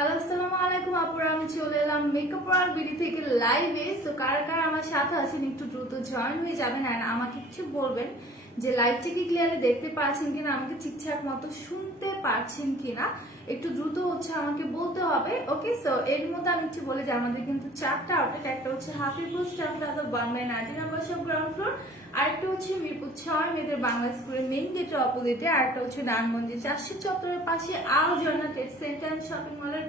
Hello আসসালামু আলাইকুম আপুরা, আমি চলে এলাম মেকআপ ওয়ার্ল্ড বিডি থেকে লাইভে। সো কারা কারা আমার সাথে আছেন একটু দ্রুত জয়েন হয়ে যাবেন আর আমাকে কিছু বলবেন যে লাইভটা কি ক্লিয়ারলি দেখতে পাচ্ছেন কিনা, আমাকে ঠিকঠাক মতো শুনতে পারছেন কিনা, একটু দ্রুত হচ্ছে আমাকে বলতে হবে। ওকে, সো এর মধ্যে আমি একটু বলে যে আমাদের কিন্তু চারটা আউটলেট, একটা হচ্ছে হাফিজপুর স্টাফ প্লাজা বাংলায় 90 নম্বর সব গ্রাউন্ড ফ্লোর, আরেকটা হচ্ছে মিরপুর 6 মেয়েদের বাংলা স্কুলের মেইন গেটের অপোজিটে, আরেকটা হচ্ছে নারায়ণগঞ্জে চাষী চত্বরের পাশে আল জর্না ট্রেড সেন্টার শপিং মলের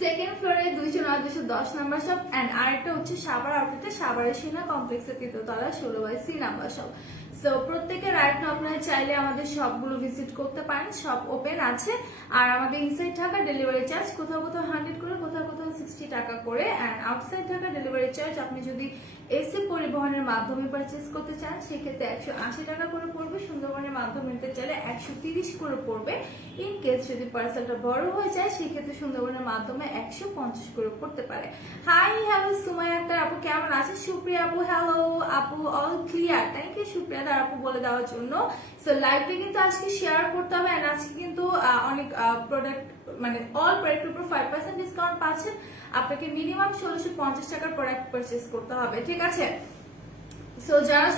সেকেন্ড ফ্লোরে 209-210 নাম্বার শপ, এন্ড আরেকটা হচ্ছে সাভার আউটলেটে সাভারের সিনা কমপ্লেক্সের তৃতীয়তলা 16/C নাম্বার শপ। সো প্রত্যেকে রাইট নাও আপনারা চাইলে আমাদের সবগুলো ভিজিট করতে পারেন, সব ওপেন আছে। আর আমাদের ইনসাইড ঢাকা ডেলিভারি চার্জ কোথাও কোথাও 100 করে, কোথাও কোথাও 60 টাকা করে, and outside Dhaka delivery charge আপনি যদি এসি পরিবহনের মাধ্যমে পারচেজ করতে চান সেক্ষেত্রে 180 টাকা করে পড়বে, সুন্দরবনের মাধ্যমে নিতে চাইলে 130 করে পড়বে। ইন কেস যদি পার্সেলটা বড় হয়ে যায় সেক্ষেত্রে সুন্দরবনের মাধ্যমে 150 করে পড়তে পারে। হাই হ্যালো সুমাইয়া আক্তার আপু, কেমন আছে? সুপ্রিয়া আপু হ্যালো আপু, all clear, thank you Supriya দা আপু বলে দেওয়ার জন্য। সো লাইভটা কিন্তু আজকে শেয়ার করতে হবে, এন্ড আজকে কিন্তু অনেক প্রোডাক্ট মানে অল প্রোডাক্টের উপর 5% ডিসকাউন্ট পাচ্ছেন। আপনাকে মিনিমাম 1650 টাকার প্রোডাক্ট পারচেজ করতে হবে, ঠিক আছে? সো যারা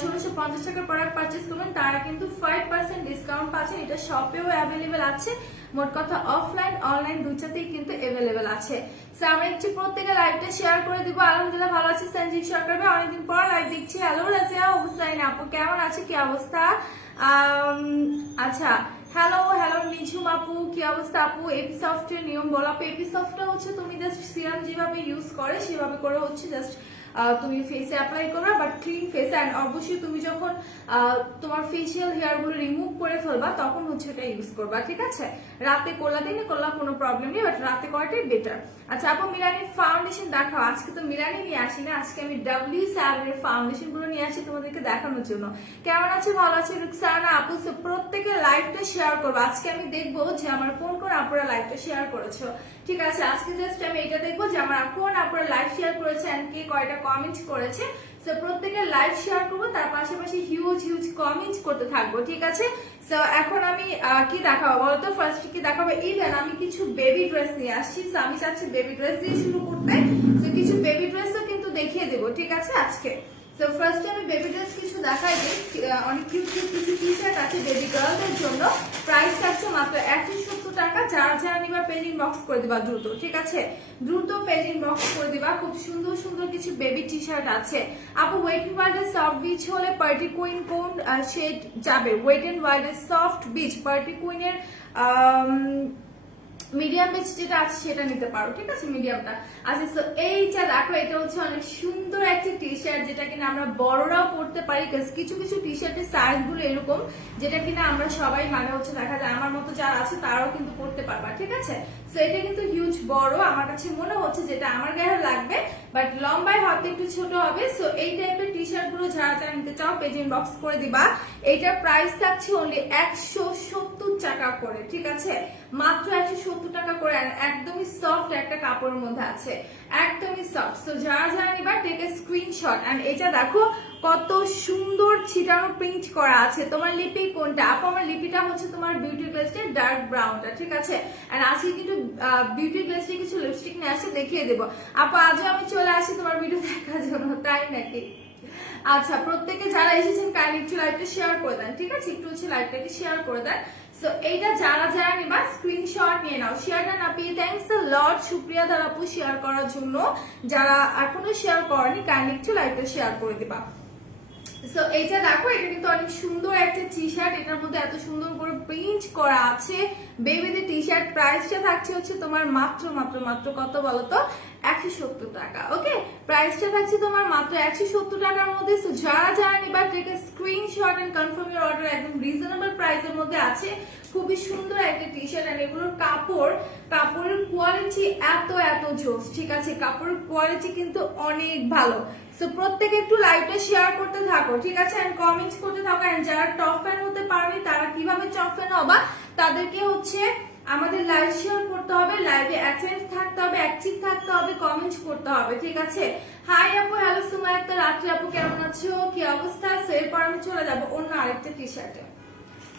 1650 টাকার প্রোডাক্ট পারচেজ করবেন তারা কিন্তু 5% ডিসকাউন্ট পাচ্ছেন। এটা শপেও অ্যাভেলেবেল আছে, মোট কথা অফলাইন অনলাইন দুইটাতেই কিন্তু অ্যাভেলেবেল আছে। সো আমরা একটু প্রত্যেকে লাইভটা শেয়ার করে দিব। আলহামদুলিল্লাহ ভালো আছে সঞ্জীব সরকার ভাই, অনেকদিন পর লাইভ দেখছি। হ্যালো রাজিয়া হুসাইন আপু, কেমন আছে, কি অবস্থা? আচ্ছা, হ্যালো হ্যালো নিঝুম আপু, কি অবস্থা আপু? এপিসফটের নিয়ম বলো আপু। এপিসফটটা হচ্ছে তুমি জাস্ট সিরাম যেভাবে ইউজ করে সেভাবে করে হচ্ছে জাস্ট তুমি ফেসে অ্যাপ্লাই করবে, বাট ক্লিন ফেস। এন্ড অবশ্যই তুমি যখন তোমার ফেসিয়াল হেয়ার গুলো রিমুভ করে ফেলবা তখন হচ্ছে এটা ইউজ করবা, ঠিক আছে? রাতে করলা দিনে করলা কোনো প্রবলেম নেই, বাট রাতে করাটাই বেটার। আচ্ছা আপু, মিলানির ফাউন্ডেশন দেখাও। আজকে তো মিলানি নিয়ে আসি না, আজকে আমি WSAB এর ফাউন্ডেশন গুলো নিয়ে আসি তোমাদেরকে দেখানোর জন্য। কেমন আছে? ভালো আছে রুকসানা আপু। প্রত্যেকে লাইভটা শেয়ার করবো। আজকে আমি দেখবো যে আমার কোন কোন আপুরা লাইভটা শেয়ার করেছো, ঠিক আছে? আজকে জাস্ট আমি এটা দেখবো যে আমার কোন আপুরা লাইভ শেয়ার করেছে এন্ড কে কয়টা কমেন্ট করেছে। সো প্রত্যেকে লাইভ শেয়ার করবো, তার পাশাপাশি হিউজ হিউজ কমেন্ট করতে থাকবো, ঠিক আছে? সো এখন আমি কি দেখাবো বলতো? ফার্স্ট কি দেখাবো, ইভেন আমি কিছু বেবি ড্রেস নিয়ে আসছি। সো আমি চাচ্ছি বেবি ড্রেস দিয়ে শুরু করতে। সো কিছু বেবি ড্রেসও কিন্তু দেখিয়ে দেবো, ঠিক আছে আজকে। সো ফার্স্টে আমি বেবি ড্রেস কিছু দেখাই দিই। অনেক কিউট কিউট কিছু টি শার্ট আছে বেবি গার্লদের জন্য। প্রাইস থাকছে মাত্র 170 টাকা। যারা যারা নিবা পেজ ইনবক্স করে দিবা দ্রুত, ঠিক আছে? দ্রুত পেজ ইনবক্স করে দিবা। খুব সুন্দর সুন্দর কিছু বেবি টি শার্ট আছে। আপু ওয়েট এন্ড ওয়াইল্ডের সফট বিচ হলে পার্টি কুইন কোন শেড যাবে? ওয়েট এন্ড ওয়াইল্ডের সফট বিচ পার্টি কুইনের মিডিয়াম বেচ যেটা আছে সেটা নিতে পারো, ঠিক আছে? মিডিয়ামটা আচ্ছা। সো এইটা দেখো, এটা হচ্ছে অনেক সুন্দর একটা টি শার্ট যেটা কিনা আমরা বড়রাও পড়তে পারি। কিছু কিছু টি শার্টের সাইজ গুলো এরকম যেটা কিনা আমরা সবাই মানে হচ্ছে দেখা যায় আমার মতো যারা আছে তারাও কিন্তু পড়তে পারবা, ঠিক আছে? সো এটা কিন্তু হিউজ বড়, আমার কাছে মনে হচ্ছে যেটা আমার গায়ে লাগবে, বাট লম্বায় হয়তো একটু ছোট হবে। সো এই টাইপের টি শার্ট গুলো যারা যারা নিতে চাও পেজ ইনবক্স করে দিবা। এইটার প্রাইস থাকছে অনলি 170 টাকা করে, ঠিক আছে? মাত্র 170 টাকা করে। একদমই সফট একটা কাপড়ের মধ্যে আছে, একদমই সফট। সো যারা যারা নিবা টেক এ স্ক্রিনশট। এন্ড এটা দেখো কত সুন্দর ছিটানো প্রিন্ট করা আছে। তোমার লিপি কোনটা আপু? আমার লিপিটা হচ্ছে তোমার বিউটি গ্লেজের ডার্ক ব্রাউনটা, ঠিক আছে? এন্ড আজকে কিন্তু বিউটি গ্লেজের কিছু লিপস্টিক নিয়ে আসে, দেখিয়ে দেবো আপু। আজও আমি চলে আসি তোমার ভিডিও দেখার জন্য, তাই নাকি? আচ্ছা, প্রত্যেকে যারা এসেছেন কাইন্ডলি একটু লাইভটা শেয়ার করে দেন, ঠিক আছে? একটু হচ্ছে লাইভটাকে শেয়ার করে দেন। সো এইটা যারা যারা নিবা স্ক্রিনশট নিয়ে নাও। শেয়ারটা না পেয়ে থ্যাঙ্কস আ লট সুপ্রিয়া দা আপু শেয়ার করার জন্য। যারা এখনো শেয়ার করেনি কাইন্ডলি একটু লাইভটা শেয়ার করে দিবা। সো এইটা দেখো, এটা কিন্তু অনেক সুন্দর একটা টি শার্ট, এটার মধ্যে এত সুন্দর করে প্রিন্ট করা আছে বেবিদের টি শার্ট। প্রাইসটা থাকছে হচ্ছে তোমার মাত্র মাত্র মাত্র কত বলতো? 170 টাকা। ওকে, প্রাইসটা থাকছে তোমার মাত্র 170 টাকার মধ্যে। সো যারা যারা নিবা take a screenshot and confirm your order. একদম রিজনেবল প্রাইসের মধ্যে আছে, খুবই সুন্দর একটা টি শার্ট। এন্ড এগুলোর কাপড়ের কোয়ালিটি এত এত জোস, ঠিক আছে? কাপড়ের কোয়ালিটি কিন্তু অনেক ভালো। সো প্রত্যেকে একটু লাইভটা শেয়ার করতে থাকো, ঠিক আছে? এন্ড কমেন্ট করতে থাকো। এন্ড যারা টপ ফ্যান হতে পারবে তারা কিভাবে টপ ফ্যান হবা, তাদেরকে হচ্ছে আমাদের লাইভ শেয়ার করতে হবে, লাইভে অ্যাটেন্ড থাকতে হবে, অ্যাক্টিভ থাকতে হবে, কমেন্ট করতে হবে, ঠিক আছে? হাই আপু, হ্যালো সুমাইয়া আক্তার, রাত্রি আপু কেমন আছো, কি অবস্থা? সো এরপর আমি চলে যাবো অন্য আরেকটা টি শার্টে।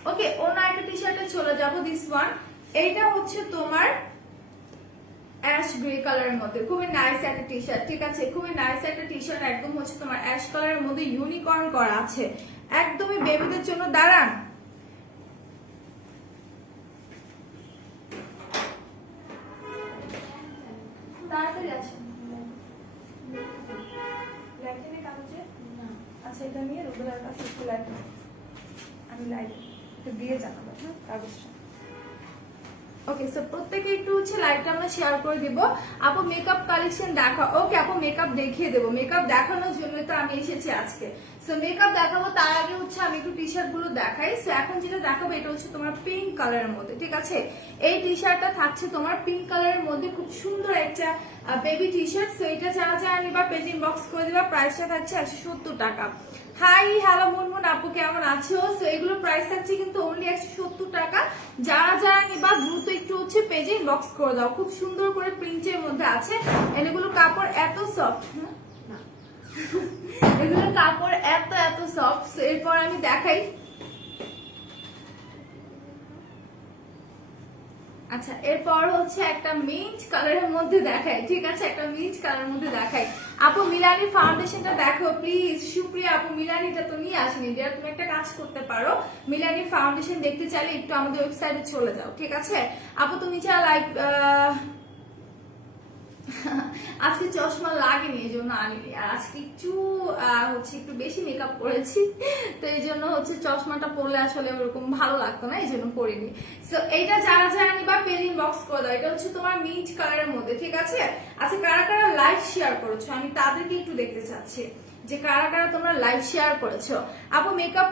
ওকে, অন্য আরেকটা টি শার্টে চলে যাবো। দিস ওয়ান, এইটা হচ্ছে তোমার অ্যাশ গ্রে কালারের মধ্যে, খুবই নাইস একটা টি শার্ট, ঠিক আছে, খুবই নাইস একটা টি শার্ট, একদম হচ্ছে তোমার অ্যাশ কালারের মধ্যে ইউনিকর্ন করা আছে, একদমই বেবিদের জন্য। দাঁড়ান, তাড়াতাড়ি আছে, লাইটের কাগজে না, আচ্ছা এটা নিয়ে রুবেলার কাছে একটু লাইট, আমি লাইট দিয়ে জানাবো, হ্যাঁ কাগজটা। ওকে, সো প্রত্যেকে একটু হচ্ছে লাইটটা আমরা শেয়ার করে দিব। আপু মেকআপ কালেকশন দেখা, ওকে আপু মেকআপ দেখিয়ে দেবো, মেকআপ দেখানোর জন্য তো আমি এসেছি আজকে। সো মেকআপ দেখাবো, তার আগে হচ্ছে আমি একটু টি শার্ট গুলো দেখাই। সো এখন যেটা দেখাবো এটা হচ্ছে তোমার পিঙ্ক কালারের মধ্যে, ঠিক আছে, এই টি শার্টটা থাকছে তোমার পিঙ্ক কালারের মধ্যে, খুব সুন্দর একটা বেবি টি শার্ট। সো এটা যারা যারা নিবা পেজ ইনবক্স করে দিবা, প্রাইসটা থাকছে 170 টাকা। হাই হ্যালো মুনমুন আপু কেমন আছো? সো এগুলো প্রাইস থাকছে কিন্তু অনলি 170 টাকা। যারা যারা নিবা দ্রুত একটু হচ্ছে পেজে ইনবক্স করে দাও, খুব সুন্দর করে প্রিন্টের মধ্যে আছে। এগুলো কাপড় এত সফট, না এগুলো কাপড় এত এত সফট। এরপর আমি দেখাই, আচ্ছা এরপর হচ্ছে একটা মিন্ট কালারের মধ্যে দেখাই, ঠিক আছে, একটা মিন্ট কালারের মধ্যে দেখাই। আপু মিলানি ফাউন্ডেশনটা দেখো প্লিজ। সুপ্রিয়া আপু মিলানিটা তো নিয়ে আসেনি, ডিয়ার তুমি একটা কাজ করতে পারো, মিলানি ফাউন্ডেশন দেখতে চাইলে একটু আমাদের ওয়েবসাইটে চলে যাও, ঠিক আছে। আপু তুমি যা লাইক আজকে চশমা লাগেনি এই জন্য আনিনি, আর আজকে একটু হচ্ছে একটু বেশি মেকআপ করেছি, তো এই জন্য হচ্ছে চশমাটা পরলে আসলে ওরকম ভালো লাগতো না, এই জন্য পরিনি। সো এইটা যারা যারা নিবা পেজ ইনবক্স করে দাও, এটা হচ্ছে তোমার মিন্ট কালারের মধ্যে, ঠিক আছে। আচ্ছা কারা কারা লাইভ শেয়ার করেছো আমি তাদেরকে একটু দেখতে চাচ্ছি, যে কারা কারা তোমরা লাইভ শেয়ার করেছো। আপু মেকআপ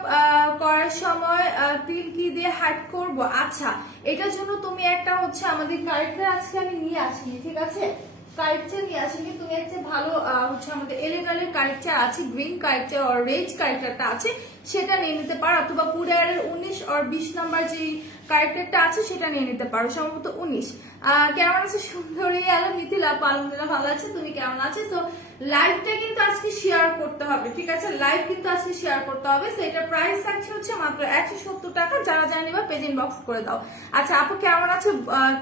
করার সময় তিল কি দিয়ে হাইড করবো? আচ্ছা এটার জন্য তুমি একটা হচ্ছে আমাদের কারেক্টার আজকে আমি নিয়ে আসিনি, ঠিক আছে, কারেক্টার নিয়ে আসিনি, তুমি একটা ভালো হচ্ছে আমাদের এলেগালের কারেক্টার আছে, গ্রিন কারেক্টার আর রেড কারেক্টারটা আছে, সেটা নিয়ে নিতে পারো, অথবা পুরায়ের 19 আর 20 নাম্বার যে কারেক্টারটা আছে সেটা নিয়ে নিতে পারো, সম্ভবত 19। কেমন আছে সুন্দরী? আলো মিথিলা আলহামদুলিল্লাহ ভালো আছে, তুমি কেমন আছো? তো লাইভটা কিন্তু আজকে শেয়ার করতে হবে, ঠিক আছে, লাইভ কিন্তু আজকে শেয়ার করতে হবে। সো এটা প্রাইস থাকছে হচ্ছে মাত্র 170 টাকা। যারা যারা নিবা পেজ ইনবক্স করে দাও। আচ্ছা আপু কেমন আছো,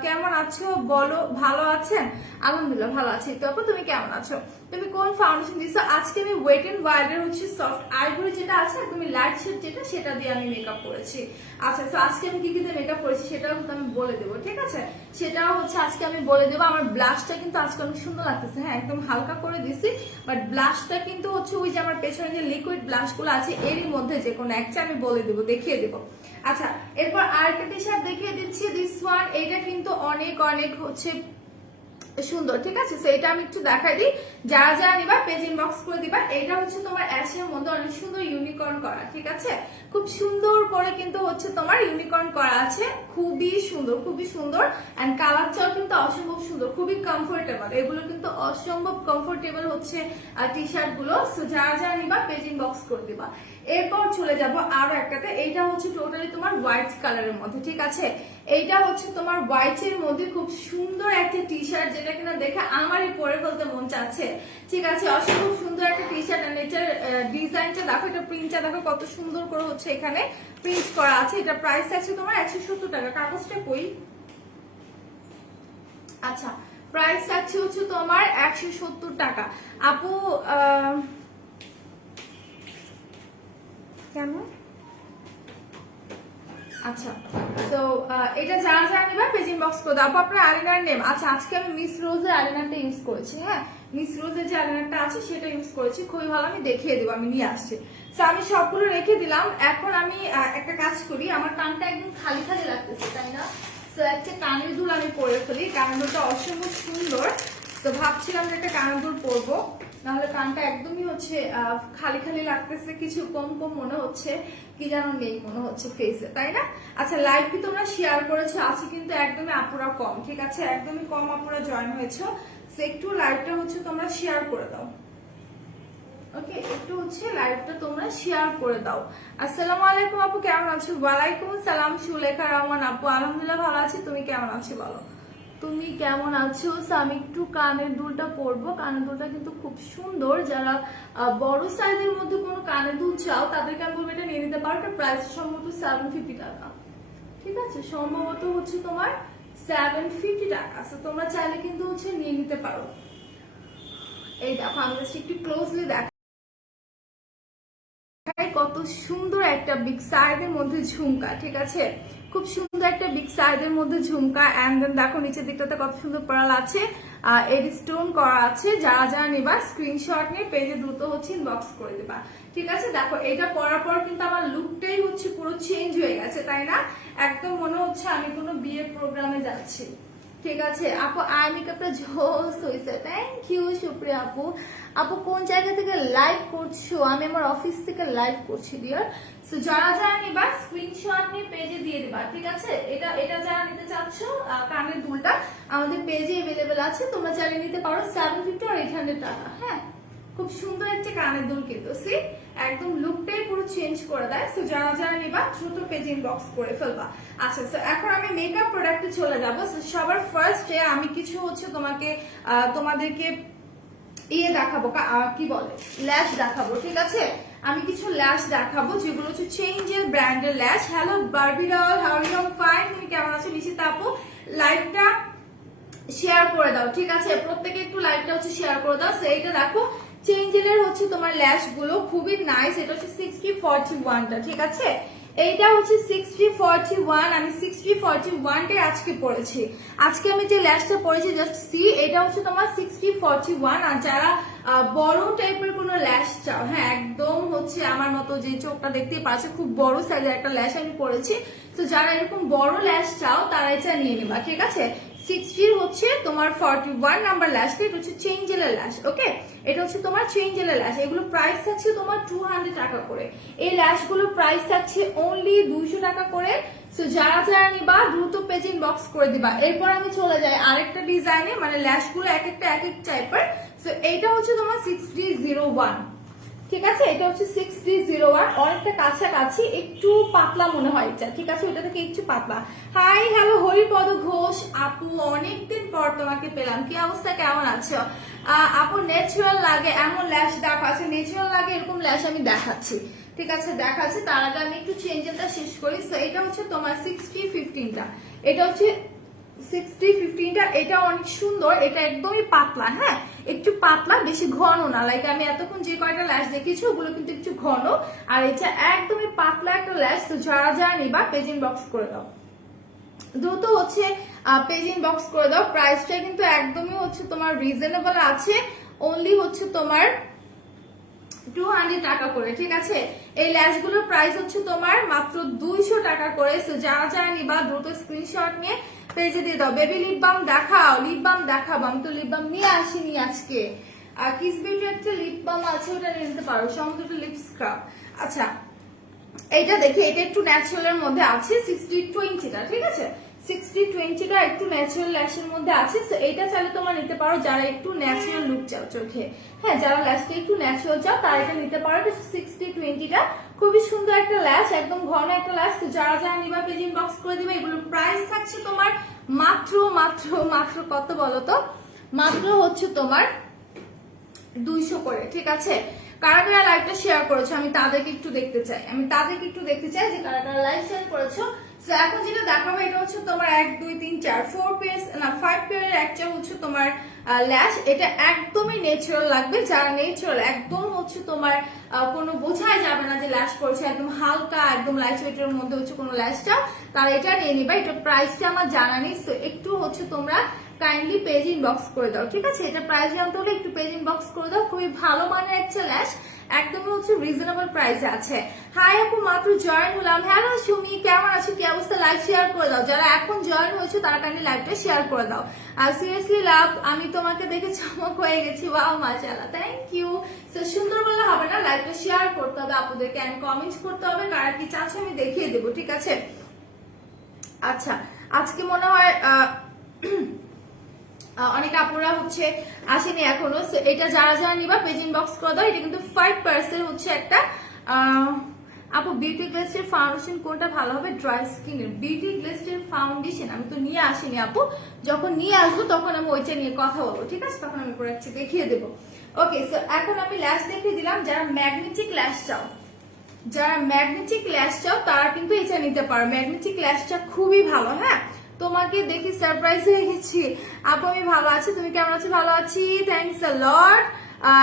কেমন আছো বলো, ভালো আছেন? আলহামদুলিল্লাহ ভালো আছি। তো আপু তুমি কেমন আছো? তুমি কোন ফাউন্ডেশন দিছো? আজকে আমি ওয়েট এন্ড ওয়াইল্ডের হচ্ছে সফট আইভরি যেটা আছে, তুমি লাইট শেড যেটা, সেটা দিয়ে আমি মেকআপ করেছি। আচ্ছা তো আজকে আমি কি কি দিয়ে মেকআপ করেছি সেটাও কিন্তু আমি বলে দেবো, ঠিক আছে, সেটাও হচ্ছে আজকে আমি বলে দেবো। আমার ব্লাশটা কিন্তু আজকে অনেক সুন্দর লাগতেছে, হ্যাঁ একদম হালকা করে দিছি, বাট ব্লাশটা কিন্তু হচ্ছে ওই যে আমার পেছনে যে লিকুইড ব্লাশ গুলো আছে এরই মধ্যে যে কোনো একটা আমি বলে দেবো, দেখিয়ে দেবো। আচ্ছা এরপর আরেকটা টি শার্ট দেখিয়ে দিচ্ছি, দিস ওয়ান, এইটা কিন্তু অনেক অনেক হচ্ছে সুন্দর, ঠিক আছে। তো এটা আমি একটু দেখাই দিই, যারা যারা নিবা পেজ ইনবক্স করে দিবা। এটা হচ্ছে তোমার অ্যাশের মধ্যে অনেক সুন্দর ইউনিকর্ন করা, ঠিক আছে, খুব সুন্দর করে কিন্তু হচ্ছে তোমার ইউনিকর্ন করা আছে, খুবই সুন্দর, খুবই সুন্দর। এন্ড কালারটাও কিন্তু অসম্ভব সুন্দর, খুবই কমফোর্টেবল, এগুলো কিন্তু অসম্ভব কমফোর্টেবল হচ্ছে টি শার্ট গুলো। সো যারা যারা নিবা পেজ ইনবক্স করে দিবা। এরপর চলে যাব আরো একটাতে, এইটা হচ্ছে টোটালি তোমার হোয়াইট কালারের মধ্যে, ঠিক আছে, এইটা হচ্ছে তোমার হোয়াইট এর মধ্যে খুব সুন্দর একটা টি শার্ট, যেটা কিনা দেখে আমারই পরে ফেলতে মন চাচ্ছে, ঠিক আছে, অসম্ভব সুন্দর একটা টি শার্ট। এন্ড এটার ডিজাইনটা দেখো, এটা প্রিন্টটা দেখো কত সুন্দর করে হচ্ছে এখানে প্রিন্ট করা আছে। এটা প্রাইস আছে তোমার 170 টাকা। কাগজটা কই? আচ্ছা প্রাইস আছে হচ্ছে তোমার 170 টাকা। আপু কেন? আচ্ছা তো এটা যারা যারা নিবা পেজ ইনবক্স করে দাও। আপনার আলিনার নেম, আচ্ছা আজকে আমি মিস রোজের আলিনারটা ইউজ করেছি, হ্যাঁ মিস রোজের যে আলিনারটা আছে সেটা ইউজ করেছি, খুবই ভালো, আমি দেখিয়ে দেবো, আমি নিয়ে আসছি। তো আমি সবগুলো রেখে দিলাম। এখন আমি একটা কাজ করি, আমার কানটা একদম খালি খালি লাগতেছে, তাই না? তো একটা কানের দুল আমি পরে ফেলি, কানের দুলটা অসম্ভব সুন্দর, তো ভাবছিলাম যে একটা কানের দুল পরবো, নাহলে কানটা একদমই হচ্ছে খালি খালি লাগতেছে, কিছু কম কম মনে হচ্ছে, কি যেন নেই মনে হচ্ছে ফেসে, তাই না? আচ্ছা লাইভ কি তোমরা শেয়ার করেছো? আছে কিন্তু একদমই আপুরা কম, ঠিক আছে, একদমই কম আপুরা জয়েন হয়েছো। একটু লাইভটা হচ্ছে তোমরা শেয়ার করে দাও, ওকে, একটু হচ্ছে লাইভটা তোমরা শেয়ার করে দাও। আসসালামু আলাইকুম আপু কেমন আছো? ওয়ালাইকুম আসসালাম সুলেখা রহমান আপু, আলহামদুলিল্লাহ ভালো আছি, তুমি কেমন আছো বলো, তুমি কেমন আছো? আমি একটু কানের দুলটা পরবো, কানের দুলটা কিন্তু খুব সুন্দর, যারা বড় সাইজের মধ্যে কোনো কানের দুল চাও তাদেরকে আমি বলবো এটা নিয়ে নিতে পারো। এটা প্রাইস সম্ভবত 750 টাকা, ঠিক আছে, সম্ভবত হচ্ছে তোমার 750 টাকা। তো তোমরা চাইলে কিন্তু হচ্ছে নিয়ে নিতে পারো। এই দেখো আমি জাস্ট একটু ক্লোজলি দেখ, কত সুন্দর একটা বিগ সাইজের মধ্যে ঝুমকা, ঠিক আছে, খুব সুন্দর একটা বিগ সাইজের মধ্যে ঝুমকা। এন্ড দেন দেখো নিচের দিকটাতে কত সুন্দর পার্ল আছে, এর স্টোন করা আছে। যারা যারা নেবা স্ক্রিনশট নিয়ে পেজে দ্রুত হচ্ছে ইনবক্স করে দেবা, ঠিক আছে। দেখো এটা পরার পর কিন্তু আমার লুকটাই হচ্ছে পুরো চেঞ্জ হয়ে গেছে, তাই না? একদম মনে হচ্ছে আমি কোনো বিয়ের প্রোগ্রামে যাচ্ছি, ঠিক আছে। আপু আই মেকআপটা জোস হয়েছে, থ্যাংক ইউ সুপ্রিয়া আপু। আপু কোন জায়গা থেকে লাইভ করছো? আমি আমার অফিস থেকে লাইভ করছি ডিয়ার। সো যারা যারা নিবা স্ক্রিনশট নিয়ে পেজে দিয়ে দিবা, ঠিক আছে। এটা এটা যারা নিতে চাচ্ছ কানের দুলটা আমাদের পেজে अवेलेबल আছে, তোমরা চাইলে নিতে পারো 750 আর 800 টাকা। হ্যাঁ, খুব সুন্দর একটা কানের দুল কিন্তু সি একদম লুকটাই পুরো চেঞ্জ করে দেয়। সো যারা যারা নিবা দ্রুত পেজ ইনবক্স করে ফেলবা। আচ্ছা, সো এখন আমি মেকআপ প্রোডাক্টে চলে যাবো। সবার ফার্স্টে আমি কিছু হচ্ছে তোমাদেরকে ইয়ে দেখাবো, কি বলে, ল্যাশ দেখাবো, ঠিক আছে। আমি কিছু ল্যাশ দেখাবো যেগুলো হচ্ছে চেঞ্জের ব্র্যান্ডের lash. Hello Barbie doll, how are you? Fine, তুমি কেমন আছো? নিশিতা আপু লাইভটা শেয়ার করে দাও, ঠিক আছে, প্রত্যেকে একটু লাইভটা হচ্ছে শেয়ার করে দাও। সো এইটা দেখো চেঞ্জেলের হচ্ছে তোমার ল্যাশ গুলো খুবই নাইস। এটা হচ্ছে 6041 টা, ঠিক আছে। এইটা হচ্ছে 6041, আমি 6041 টাই আজকে পড়েছি। আজকে আমি যে ল্যাশটা পড়েছি জাস্ট সি, এটা হচ্ছে তোমার 6041। আর যারা বড় টাইপের কোনো ল্যাশ চাও, হ্যাঁ একদম হচ্ছে আমার মতো যে চোখটা দেখতে পাচ্ছ খুব বড় সাইজের একটা ল্যাশ আমি পড়েছি। তো যারা এরকম বড় ল্যাশ চাও তারা এটা নিয়ে নেবা, ঠিক আছে। 60 হচ্ছে তোমার 41 নাম্বার ল্যাশ, এটা হচ্ছে চেঞ্জেলের ল্যাশ, ওকে। এটা হচ্ছে তোমার চেঞ্জেলের ল্যাশ। এগুলো প্রাইস থাকছে তোমার 200 টাকা করে। এই ল্যাশ গুলো প্রাইস থাকছে অনলি 200 টাকা করে। সো যারা যারা নিবা দ্রুত পেজ ইনবক্স করে দিবা। এরপর আমি চলে যাই আরেকটা ডিজাইনে, মানে ল্যাশ গুলো এক একটা এক এক টাইপের। সো এইটা হচ্ছে তোমার 6001, ঠিক আছে। এটা হচ্ছে 6001, অনেকটা কাছাকাছি, একটু পাতলা মনে হয় এটা, ঠিক আছে, ওইটা থেকে একটু পাতলা। হাই হ্যালো হরিপদ ঘোষ আপু, অনেকদিন পর তোমাকে পেলাম, কি অবস্থা, কেমন আছো আপু? ন্যাচারাল লাগে এমন ল্যাশ দেখা আছে, ন্যাচারাল লাগে এরকম ল্যাশ আমি দেখাচ্ছি, ঠিক আছে, দেখাচ্ছি। তার আগে আমি একটু চেঞ্জেলটা শেষ করি। তো এটা হচ্ছে তোমার 6015টা, এটা হচ্ছে 6015টা, এটা অনেক সুন্দর, এটা একদমই পাতলা, হ্যাঁ একটু পাতলা, বেশি ঘন না। লাইক আমি এতক্ষণ যে কয়টা ল্যাশ দেখেছি ওগুলো কিন্তু একটু ঘন, আর এটা একদমই পাতলা একটা ল্যাশ। তো যারা যারা নিবা পেজ ইনবক্স করে দাও, দ্রুত হচ্ছে পেজ ইনবক্স করে দাও। প্রাইসটা কিন্তু একদমই হচ্ছে তোমার রিজনেবল আছে, অনলি হচ্ছে তোমার 200 টাকা করে, ঠিক আছে। এই ল্যাশ গুলোর প্রাইস হচ্ছে তোমার মাত্র 200 টাকা করে। তো যারা যারা নিবা দ্রুত স্ক্রিনশট নিয়ে পেজে দিয়ে দাও। বেবি লিপ বাম দেখাও, লিপ বাম দেখাবো, আমি তো লিপ বাম নিয়ে আসিনি আজকে। আর কিস বিউটি একটা লিপ বাম আছে, ওটা নিয়ে নিতে পারো, সমুদ্র লিপ স্ক্রাব। আচ্ছা এইটা দেখি, এটা একটু ন্যাচারালের মধ্যে আছে, 6020টা, ঠিক আছে। 6020টা একটু ন্যাচারাল ল্যাশের মধ্যে আছে। তো এইটা চাইলে তোমরা নিতে পারো যারা একটু ন্যাচারাল লুক চাও চোখে, হ্যাঁ যারা ল্যাশটা একটু ন্যাচারাল চাও তারা এটা নিতে পারো। 6020টা খুবই সুন্দর একটা ল্যাশ, একদম ঘন একটা ল্যাশ। তো যারা যারা নিবা পেজ ইনবক্স করে দিবে। এগুলোর প্রাইস থাকছে তোমার মাত্র মাত্র মাত্র কত বলো তো, মাত্র হচ্ছে তোমার 200 করে, ঠিক আছে। কারা কারা লাইভটা শেয়ার করেছো আমি তাদেরকে একটু দেখতে চাই, যে কারা কারা লাইভ শেয়ার করেছো। তো এখন যেটা দেখাবো এটা হচ্ছে তোমার 1 2 3 4 4 পেয়ার না 5 পেয়ারের একটা হচ্ছে তোমার ল্যাশ। এটা একদমই ন্যাচারাল লাগবে, যারা ন্যাচারাল একদম হচ্ছে তোমার কোনো বোঝাই যাবে না যে ল্যাশ পড়ছে, একদম হালকা একদম লাইট ওয়েটের মধ্যে হচ্ছে কোনো ল্যাশটা, তারা এটা নিয়ে নিবা। এটা প্রাইসটা আমার জানা নেই, তো একটু হচ্ছে তোমরা কাইন্ডলি পেজ ইনবক্স করে দাও, ঠিক আছে। এটা প্রাইস জানতে হলে একটু পেজ ইনবক্স করে দাও। খুবই ভালো মানের একটা ল্যাশ, একদমই হচ্ছে রিজনেবল প্রাইসে আছে। হাই আপু মাত্র জয়েন হলাম, হ্যালো সুমি কেমন আছো, কি অবস্থা? লাইভ শেয়ার করে দাও, যারা এখন জয়েন হয়েছে তারা কাইন্ডলি লাইভটা শেয়ার করে দাও। আর সিরিয়াসলি লাভ, আমি তোমাকে দেখে চমক হয়ে গেছি, ওয়াও মাশাআল্লাহ, থ্যাংক ইউ। সো সুন্দর বলে হবে না, লাইভটা শেয়ার করতে হবে আপুদেরকে, এন্ড কমেন্টস করতে হবে কারা কি চাচ্ছে আমি দেখিয়ে দেবো, ঠিক আছে। আচ্ছা আজকে মনে হয় অনেক আপুরা হচ্ছে আসেনি এখনো। এটা যারা যারা নিবা পেজ ইনবক্স করে দাও। এটা কিন্তু 5% হচ্ছে একটা আপু বিউটি গ্লেস্টের ফাউন্ডেশন কোনটা ভালো হবে ড্রাই স্কিনের? বিউটি গ্লেস্টের ফাউন্ডেশন আমি তো নিয়ে আসিনি আপু, যখন নিয়ে আসবো তখন আমি ওইটা নিয়ে কথা বলবো, ঠিক আছে, তখন আমি প্রোডাক্টটি দেখিয়ে দেবো। ওকে, সো এখন আমি ল্যাশ দেখিয়ে দিলাম। যারা ম্যাগনেটিক ল্যাশ চাও তারা কিন্তু এটা নিতে পারো। ম্যাগনেটিক ল্যাশটা খুবই ভালো, হ্যাঁ তোমাকে দেখি সারপ্রাইজ হয়ে গেছি। আপু আমি ভালো আছি, তুমি কেমন আছো? ভালো আছি, থ্যাংকস আ লট।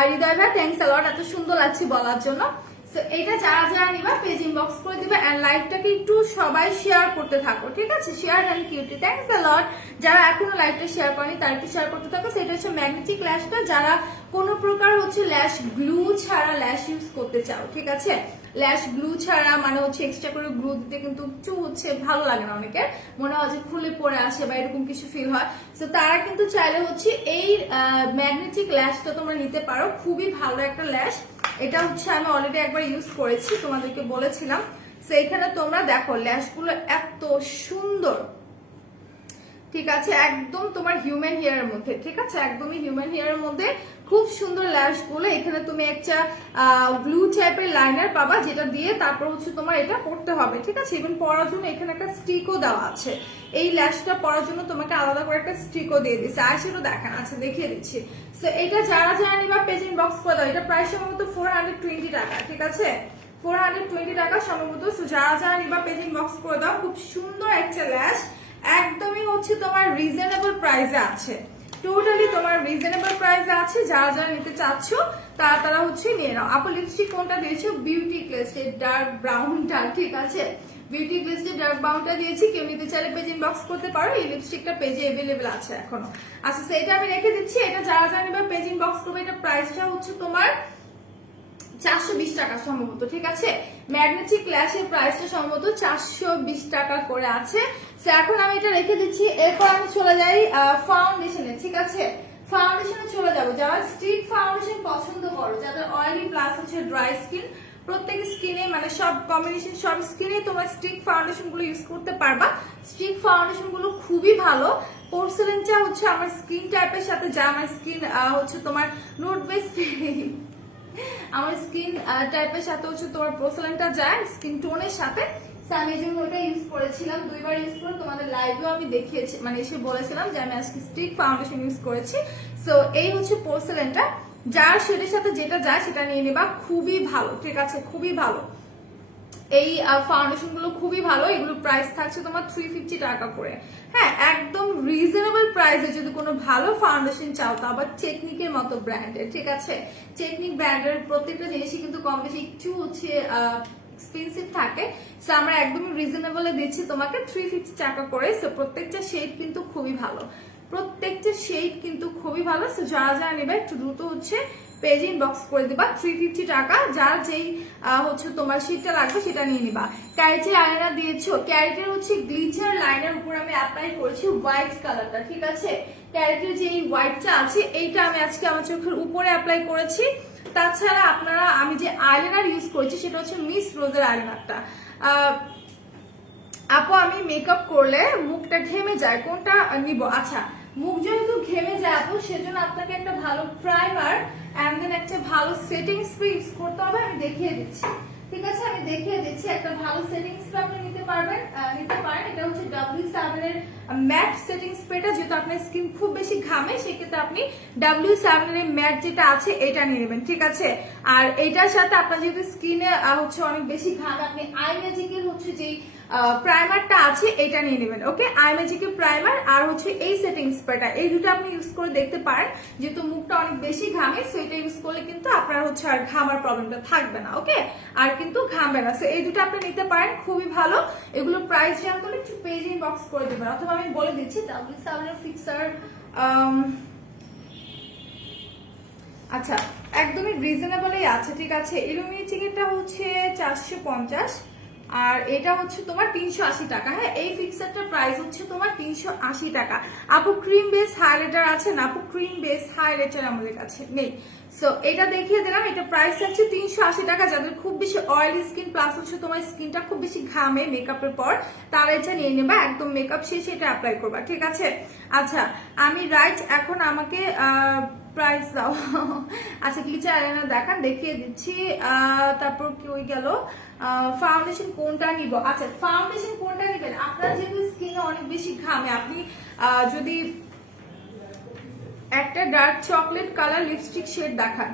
হৃদয় ভাই থ্যাংকস আ লট, এত সুন্দর লাগছে বলার জন্য। সো এটা যারা যারা নিবা পেজ ইনবক্স করে দিবা, এন্ড লাইভটাকে একটু সবাই শেয়ার করতে থাকো, ঠিক আছে? Share and cutie, thanks a lot. যারা এখনো লাইভটা শেয়ার করেনি তারা একটু শেয়ার করতে থাকো। সেটা হচ্ছে ম্যাগনেটিক ল্যাশটা, যারা কোনো প্রকার হচ্ছে ল্যাশ গ্লু ছাড়া ল্যাশ ইউজ করতে চাও, ঠিক আছে? ল্যাশ গ্লু ছাড়া মানে হচ্ছে এক্সট্রা করে গ্লু দিতে কিন্তু একটু হচ্ছে ভালো লাগে না, অনেকের মনে হয় যে খুলে পড়ে আসে বা এরকম কিছু ফিল হয়। তো তারা কিন্তু চাইলে হচ্ছে এই ম্যাগনেটিক ল্যাশটা তোমরা নিতে পারো, খুবই ভালো একটা ল্যাশ। এটা হচ্ছে আমি অলরেডি একবার ইউজ করেছি, তোমাদেরকে বলেছিলাম। তো এখানে তোমরা দেখো ল্যাশগুলো এত সুন্দর, ঠিক আছে? একদম তোমার হিউম্যান হেয়ারের মধ্যে, ঠিক আছে? একদমই হিউম্যান হেয়ারের মধ্যে খুব সুন্দর ল্যাশ গুলো। এখানে তুমি একটা ব্লু টাইপের লাইনার পাবা, যেটা দিয়ে তারপর হচ্ছে তোমার এটা পড়তে হবে, ঠিক আছে? ইভেন পরার জন্য এখানে একটা স্টিকও দেওয়া আছে। এই ল্যাশটা পরার জন্য তোমাকে আলাদা করে একটা স্টিকও দিয়ে দিচ্ছে। আর সেটা দেখান, আচ্ছা দেখিয়ে দিচ্ছি। তো এটা যারা যারা নিবা পেজ ইনবক্স করে দাও। এটা প্রাইস সম্ভবত 420 টাকা, ঠিক আছে? 420 টাকা সম্ভবত। যারা যারা নিবা পেজ ইনবক্স করে দাও। খুব সুন্দর একটা ল্যাশ, একদমই হচ্ছে তোমার রিজনেবল প্রাইসে আছে, টোটালি তোমার রিজনেবল প্রাইসে আছে। যারা যারা নিতে চাচ্ছ তারা তারা হচ্ছে নিয়ে নাও। আপু লিপস্টিক কোনটা দিয়েছো? বিউটি গ্লেসের ডার্ক ব্রাউনটা, ঠিক আছে? বিউটি গ্লেসের ডার্ক ব্রাউনটা দিয়েছি, কেউ নিতে চাইলে পেজ ইনবক্স করতে পারো। এই লিপস্টিকটা পেজে অ্যাভেলেবেল আছে এখনো। আচ্ছা সেটা আমি রেখে দিচ্ছি। এটা যারা যারা নিবা পেজ ইনবক্স করবে। এটা প্রাইসটা হচ্ছে তোমার 420 টাকা সম্ভবত, ঠিক আছে? ম্যাগনেটিক ল্যাশের প্রাইসটা সম্ভবত 420 টাকা করে আছে। এখন আমি এটা রেখে দিচ্ছি। এরপর আমি চলে যাই ফাউন্ডেশনে, ঠিক আছে? ফাউন্ডেশনে চলে যাবো। যারা স্টিক ফাউন্ডেশন পছন্দ করো, যাদের অয়েলি প্লাস হচ্ছে ড্রাই স্কিন, প্রত্যেক স্কিনে মানে সব কম্বিনেশন সব স্কিনে তোমরা স্টিক ফাউন্ডেশন গুলো ইউজ করতে পারবা। স্টিক ফাউন্ডেশন গুলো খুবই ভালো। পোর্সেলেনটা হচ্ছে আমার স্কিন টাইপের সাথে যা, আমার স্কিন হচ্ছে তোমার নোট বেস, আমার স্কিন টাইপের সাথে হচ্ছে তোমার পোর্সেলেনটা যায় স্কিন টোনের সাথে। আমি এই জন্য ওটা ইউজ করেছিলাম, দুইবার ইউজ করে তোমাদের লাইভেও আমি দেখিয়েছি, মানে এসে বলেছিলাম যে আমি আজকে স্টিক ফাউন্ডেশন ইউজ করেছি। সো এই হচ্ছে পোর্সেলেনটা, যার শেডের সাথে যেটা যায় সেটা নিয়ে নেবা, খুবই ভালো, ঠিক আছে? খুবই ভালো। এই ফাউন্ডেশন গুলো খুবই ভালো। এগুলো প্রাইস থাকছে তোমার 350 টাকা করে। হ্যাঁ, একদম রিজনেবল প্রাইসে যদি কোনো ভালো ফাউন্ডেশন চাও, তা আবার টেকনিকের মতো ব্র্যান্ডের, ঠিক আছে? টেকনিক ব্র্যান্ডের প্রত্যেকটা জিনিসই কিন্তু কম বেশি একটু হচ্ছে এক্সপেন্সিভ থাকে। সো আমরা একদমই রিজনেবলে দিচ্ছি তোমাকে 350 টাকা করে। সো প্রত্যেকটা শেড কিন্তু খুবই ভালো, প্রত্যেকটা শেড কিন্তু খুবই ভালো। সো যারা যারা নেবে একটু দ্রুত হচ্ছে পেজ ইনবক্স করে দিবা। 350 টাকা, যার যেই হচ্ছে তোমার শীটটা লাগবে সেটা নিয়ে নিবা। ক্যারেটের আয়না দিয়েছো, ক্যারেটের হচ্ছে গ্লিচার লাইনের উপর আমি অ্যাপ্লাই করেছি হোয়াইট কালারটা, ঠিক আছে? ক্যারেটের যে এই হোয়াইটটা আছে এইটা আমি আজকে আমার চোখের উপরে অ্যাপ্লাই করেছি। তাছাড়া আপনারা আমি যে আইলাইনার ইউজ করছি সেটা হচ্ছে মিস রোজের আইলাইনারটা। আপু আমি মেকআপ করলে মুখটা ঘেমে যায়, কোনটা নিব? আচ্ছা, মুখ যেহেতু ঘেমে যায় আপু, সেজন্য আপনাকে একটা ভালো প্রাইমার এন্ড দেন একটা ভালো সেটিং স্প্রে ইউজ করতে হবে। আমি দেখিয়ে দিচ্ছি, ঠিক আছে? আমি দেখিয়ে দিচ্ছি। একটা ভালো সেটিং স্প্রে আপনি নিতে পারেন। এটা হচ্ছে W7 এর ম্যাট সেটিং স্প্রেটা। যেহেতু আপনার স্কিন খুব বেশি ঘামে, সেক্ষেত্রে আপনি W7 এর ম্যাট যেটা আছে এটা নিয়ে নেবেন, ঠিক আছে? আর এটার সাথে আপনার যেহেতু স্কিনে হচ্ছে অনেক বেশি ঘামে, আপনি আই ম্যাজিকের হচ্ছে যেই প্রাইমারটা আছে এটা নিয়ে নেবেন, ওকে? আই ম্যাজিকের প্রাইমার আর হচ্ছে এই সেটিং স্প্রেটা, এই দুটো আপনি ইউজ করে দেখতে পারেন। যেহেতু মুখটা অনেক বেশি ঘামে, সো এটা ইউজ করলে কিন্তু আপনার হচ্ছে আর ঘামার প্রবলেমটা থাকবে না, ওকে? আর কিন্তু ঘামবে না। সো এই দুটো আপনি নিতে পারেন, খুবই ভালো। এগুলো প্রাইস জানতে হলে একটু পেজ ইনবক্স করে দেবেন, অথবা আমি বলে দিচ্ছি W7 এর ফিক্সার। আচ্ছা, একদমই রিজনেবলই আছে, ঠিক আছে? ইলুমিনেটিংটা হচ্ছে 450 আর এটা হচ্ছে তোমার 380 টাকা। হ্যাঁ, এই ফিক্সারটার প্রাইস হচ্ছে তোমার 380 টাকা। আপু ক্রিম বেস হাইলাইটার আছে না? আপু ক্রিম বেস হাইলাইটার আমাদের কাছে নেই। সো এটা দেখিয়ে দিলাম। এটা প্রাইস হচ্ছে 380 টাকা। যাদের খুব বেশি অয়েলি স্কিন প্লাস হচ্ছে তোমার স্কিনটা খুব বেশি ঘামে মেকআপের পর, তারা এটা নিয়ে নেবা। একদম মেকআপ শেষে এটা অ্যাপ্লাই করবা, ঠিক আছে? আচ্ছা, আমি রাইট এখন আমাকে প্রাইস দাও। আচ্ছা, গ্লিচার আইলাইনার দেখান, দেখিয়ে দিচ্ছি। তারপর কি ওই গেল ফাউন্ডেশন কোনটা নিব? আচ্ছা, ফাউন্ডেশন কোনটা নেবেন? আপনার যেহেতু স্কিনে অনেক বেশি ঘামে, আপনি যদি একটা dark chocolate colour lipstick shade দেখান,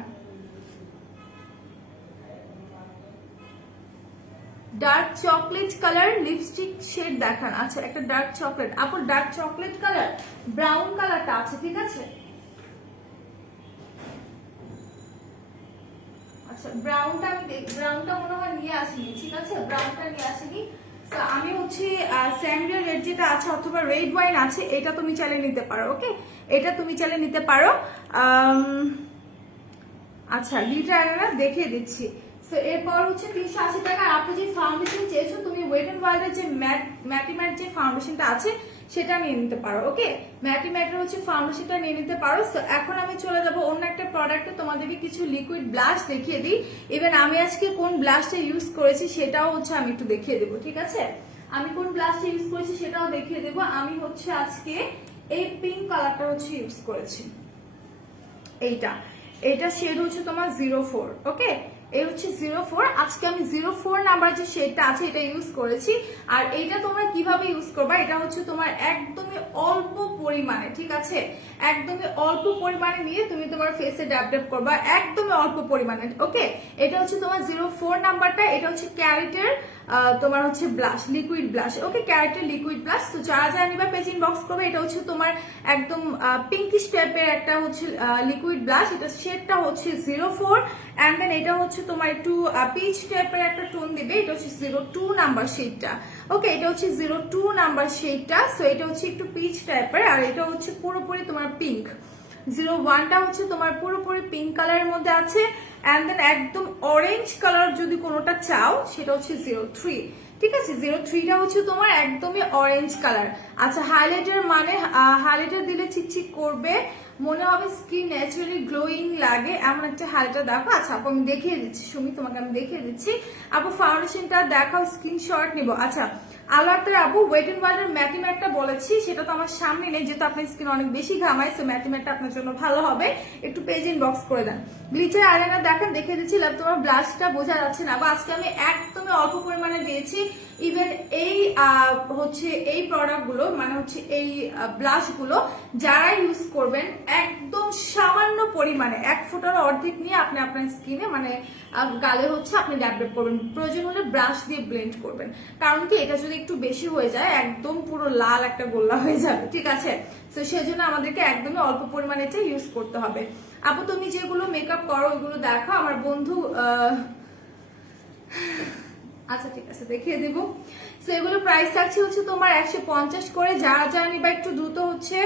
dark chocolate colour lipstick shade দেখান। আচ্ছা একটা ডার্ক চকলেট, আপু ডার্ক চকলেট কালার ব্রাউন কালারটা আছে, ঠিক আছে। আচ্ছা ব্রাউনটা ব্রাউনটা মনে হয় নিয়ে আসিনি, ঠিক আছে, ব্রাউনটা নিয়ে আসিনি। তো আমি হচ্ছে স্যান্ডেল রেড যেটা আছে অথবা রেড ওয়াইন আছে, এটা তুমি চাইলে নিতে পারো। ওকে, এটা তুমি চাইলে নিতে পারো। আচ্ছা গ্লিটার আইলাইনার দেখিয়ে দিচ্ছি। তো এরপর হচ্ছে 380 টাকা। আপনি যে ফাউন্ডেশন চেয়েছো তুমি ওয়েট এন্ড ওয়াইল্ডের যে ম্যাটি ম্যাট যে ফাউন্ডেশনটা আছে সেটা নিয়ে নিতে পারো। ওকে, ম্যাটি ম্যাটের হচ্ছে ফাউন্ডেশনটা নিয়ে নিতে পারো। তো এখন আমি চলে যাব অন্য একটা প্রোডাক্টে, তোমাদেরকে কিছু লিকুইড ব্লাশ দেখিয়ে দিই। ইভেন আমি আজকে কোন ব্লাশটা ইউজ করেছি সেটাও হচ্ছে আমি একটু দেখিয়ে দেবো, ঠিক আছে। আমি কোন ব্লাশটা ইউজ করেছি সেটাও দেখিয়ে দেবো। আমি হচ্ছে আজকে এই পিঙ্ক কালারটা হচ্ছে ইউজ করেছি, এইটা শেড হচ্ছে তোমার 04। ওকে, এই হচ্ছে 04। আজকে আমি 04 নাম্বার যে শেডটা আছে এটা ইউজ করেছি। আর এইটা তোমরা কিভাবে ইউজ করবা, এটা হচ্ছে তোমার একদমই অল্প পরিমাণে, ঠিক আছে, একদমই অল্প পরিমাণে নিয়ে তুমি তোমার ফেসে ড্যাব ড্যাব করবা, একদমই অল্প পরিমাণে। ওকে, এটা হচ্ছে তোমার 04 নাম্বারটা। এটা হচ্ছে ক্যারেটের তোমার হচ্ছে ব্লাশ, লিকুইড ব্লাশ। ওকে, ক্যারেটের লিকুইড ব্লাশ। তো যারা যারা নিবা পেজ ইনবক্স করবে। এটা হচ্ছে তোমার একদম পিঙ্কিশ টাইপের একটা হচ্ছে লিকুইড ব্লাশ। এটা শেডটা হচ্ছে 04 এন্ড দেন এটা হচ্ছে তোমার একটু পিচ টাইপের একটা টোন দিবে। এটা হচ্ছে 02 নাম্বার শেডটা। ওকে, এটা হচ্ছে 02 নাম্বার শেডটা। সো এটা হচ্ছে একটু পিচ টাইপের, আর এটা হচ্ছে পুরোপুরি তোমার পিঙ্ক। 01টা হচ্ছে তোমার পুরোপুরি পিঙ্ক কালারের মধ্যে আছে এন্ড দেন একদম অরেঞ্জ কালার যদি কোনোটা চাও সেটা হচ্ছে 03, ঠিক আছে। 03টা হচ্ছে তোমার একদমই অরেঞ্জ কালার। আচ্ছা হাইলাইটার মানে হাইলাইটার দিলে চিকচিক করবে, মনে হবে স্কিন ন্যাচারালি গ্লোয়িং লাগে এমন একটা হাইলাইটার দেখো। আচ্ছা আপু আমি দেখিয়ে দিচ্ছি, সুমি তোমাকে আমি দেখিয়ে দিচ্ছি। আপু ফাউন্ডেশনটা দেখাও, স্ক্রিনশট নিব। আচ্ছা আলাদা আপু ওয়েট এন্ড ওয়াইল্ডের ম্যাটি ম্যাটটা বলেছি, সেটা তো আমার সামনে নেই যেহেতু আপনার স্কিন অনেক বেশি ঘামায়। তো ম্যাটি ম্যাটটা আপনার জন্য ভালো হবে, একটু পেজ ইনবক্স করে দেন। গ্লিটার আইলাইনার দেখেন, দেখে দিচ্ছি। তোমার ব্লাশটা বোঝা যাচ্ছে না, বা আজকে আমি একদমই অল্প পরিমাণে দিয়েছি। ইভেন এই হচ্ছে এই প্রোডাক্ট গুলো মানে হচ্ছে এই ব্লাশ গুলো যারা ইউজ করবেন একদম সামান্য পরিমাণে, 1 ফোঁটার অর্ধেক নিয়ে আপনি আপনার স্কিনে মানে গালে হচ্ছে আপনি ড্যাব ড্যাব করবেন, প্রয়োজন হলে ব্রাশ দিয়ে ব্লেন্ড করবেন। কারণ কি এটা যদি একটু বেশি হয়ে যায় একদম পুরো লাল একটা গোল্লা হয়ে যাবে, ঠিক আছে। তো সেজন্য আমাদেরকে একদমই অল্প পরিমাণে এটা ইউজ করতে হবে। আপু তুমি যেগুলো মেকআপ করো ওইগুলো দেখো, আমার বন্ধু আচ্ছা ঠিক আছে দেখিয়ে দেবো। তো এগুলো প্রাইস থাকছে হচ্ছে তোমার 150 করে। যারা যারা নিবা একটু দ্রুত হচ্ছে